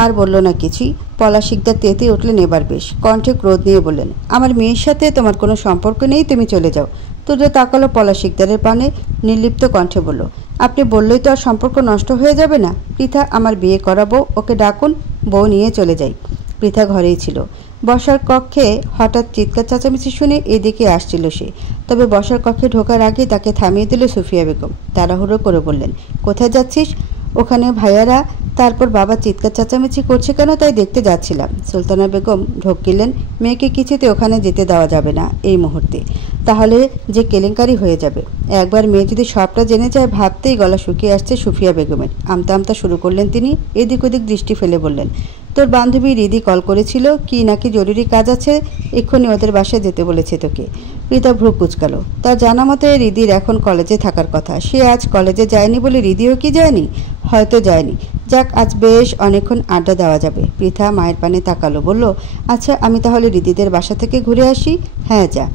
আর বলল না কিছুই। পলাশিকদার তেতে উঠলেন এবার বেশ, কণ্ঠে ক্রোধ নিয়ে বললেন, আমার মেয়ের সাথে তোমার কোনো সম্পর্ক নেই, তুমি চলে যাও। তুর্য তাকালো পলাশিকদারের পানে, নির্লিপ্ত কণ্ঠে বলল, আপনি বললেই তো আর সম্পর্ক নষ্ট হয়ে যাবে না। পৃথা আমার বিয়ে করাবো, ওকে ডাকুন, বউ নিয়ে চলে যাই। পৃথা ঘরেই ছিল। বসার কক্ষে হঠাৎ চিৎকার চেঁচামেচি শুনে এদিকে আসছিল সে। তবে বসার কক্ষে ঢোকার আগে তাকে থামিয়ে দিল সুফিয়া বেগম। তাড়াহুড়ো করে বললেন, কোথায় যাচ্ছিস? ওখানে ভাইয়ারা, তারপর বাবা চিৎকার চেঁচামেচি করছে কেন তাই দেখতে যাচ্ছিলাম। সুলতানা বেগম ঢোকিলেন, মেয়েকে কিছুতে ওখানে যেতে দেওয়া যাবে না এই মুহূর্তে, তাহলে যে কেলেঙ্কারি হয়ে যাবে। একবার মেয়ে যদি সবটা জেনে যায় ভাবতেই গলা শুকিয়ে আসছে সুফিয়া বেগমের। আমতা আমতা শুরু করলেন তিনি, এদিক ওদিক দৃষ্টি ফেলে বললেন, তোর বান্ধবী রিদি কল করেছিল, কি নাকি জরুরি কাজ আছে, এক্ষুনি ওদের বাসায় যেতে বলেছে তোকে। পৃথা ভ্রু কুচকালো। তার জানা মতে রিদির এখন কলেজে থাকার কথা, সে আজ কলেজে যায়নি বলে রিদিও কি যায়নি? হয়তো যায়নি। যাক, আজ বেশ অনেকক্ষণ আড্ডা দেওয়া যাবে। পৃথা মায়ের পানে তাকালো, বলল, আচ্ছা আমি তাহলে রিদিদের বাসা থেকে ঘুরে আসি। হ্যাঁ যা।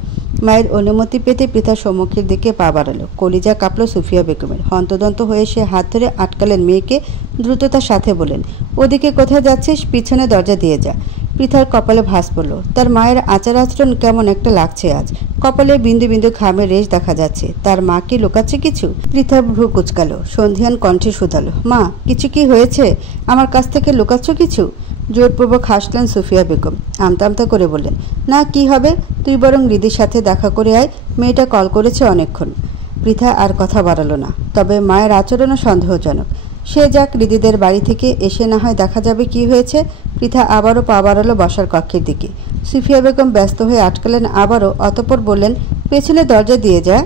মায়ের অনুমতি পেতে পৃথা সম্মুখের দিকে পা বাড়ালো। কলিজা কাঁপল সুফিয়া বেগমের। হন্তদন্ত হয়ে সে হাত ধরে আটকালেন মেয়েকে, দ্রুততার সাথে বলেন, ওদিকে কোথায় যাচ্ছিস? পিছনে দরজা দিয়ে যা। পৃথার কপালে ভাঁজ পড়ল। তার মায়ের আচার আচরণ কেমন একটা লাগছে আজ। কপালে বিন্দু বিন্দু ঘামের রেশ দেখা যাচ্ছে। তার মা কি লুকাচ্ছে কিছু? পৃথা ভ্রু কুচকালো, সন্ধিয়ান কণ্ঠে শুধালো, মা, কিছু কি হয়েছে? আমার কাছ থেকে লুকাচ্ছ কিছু? জোরপূর্বক হাসলেন সুফিয়া বেগম। আমতা আমতা করে বললেন, না, কি হবে, তুই বরং রিদির সাথে দেখা করে আয়, মেয়েটা কল করেছে অনেকক্ষণ। পৃথা আর কথা বাড়ালো না। তবে মায়ের আচরণও সন্দেহজনক। সে যাক, রিদিদের বাড়ি থেকে এসে না হয় দেখা যাবে কি হয়েছে। পৃথা আবারও পা বাড়ালো বসার কক্ষের দিকে। সুফিয়া বেগম ব্যস্ত হয়ে আটকালেন আবারও, অতঃপর বললেন, পেছনে দরজা দিয়ে যা।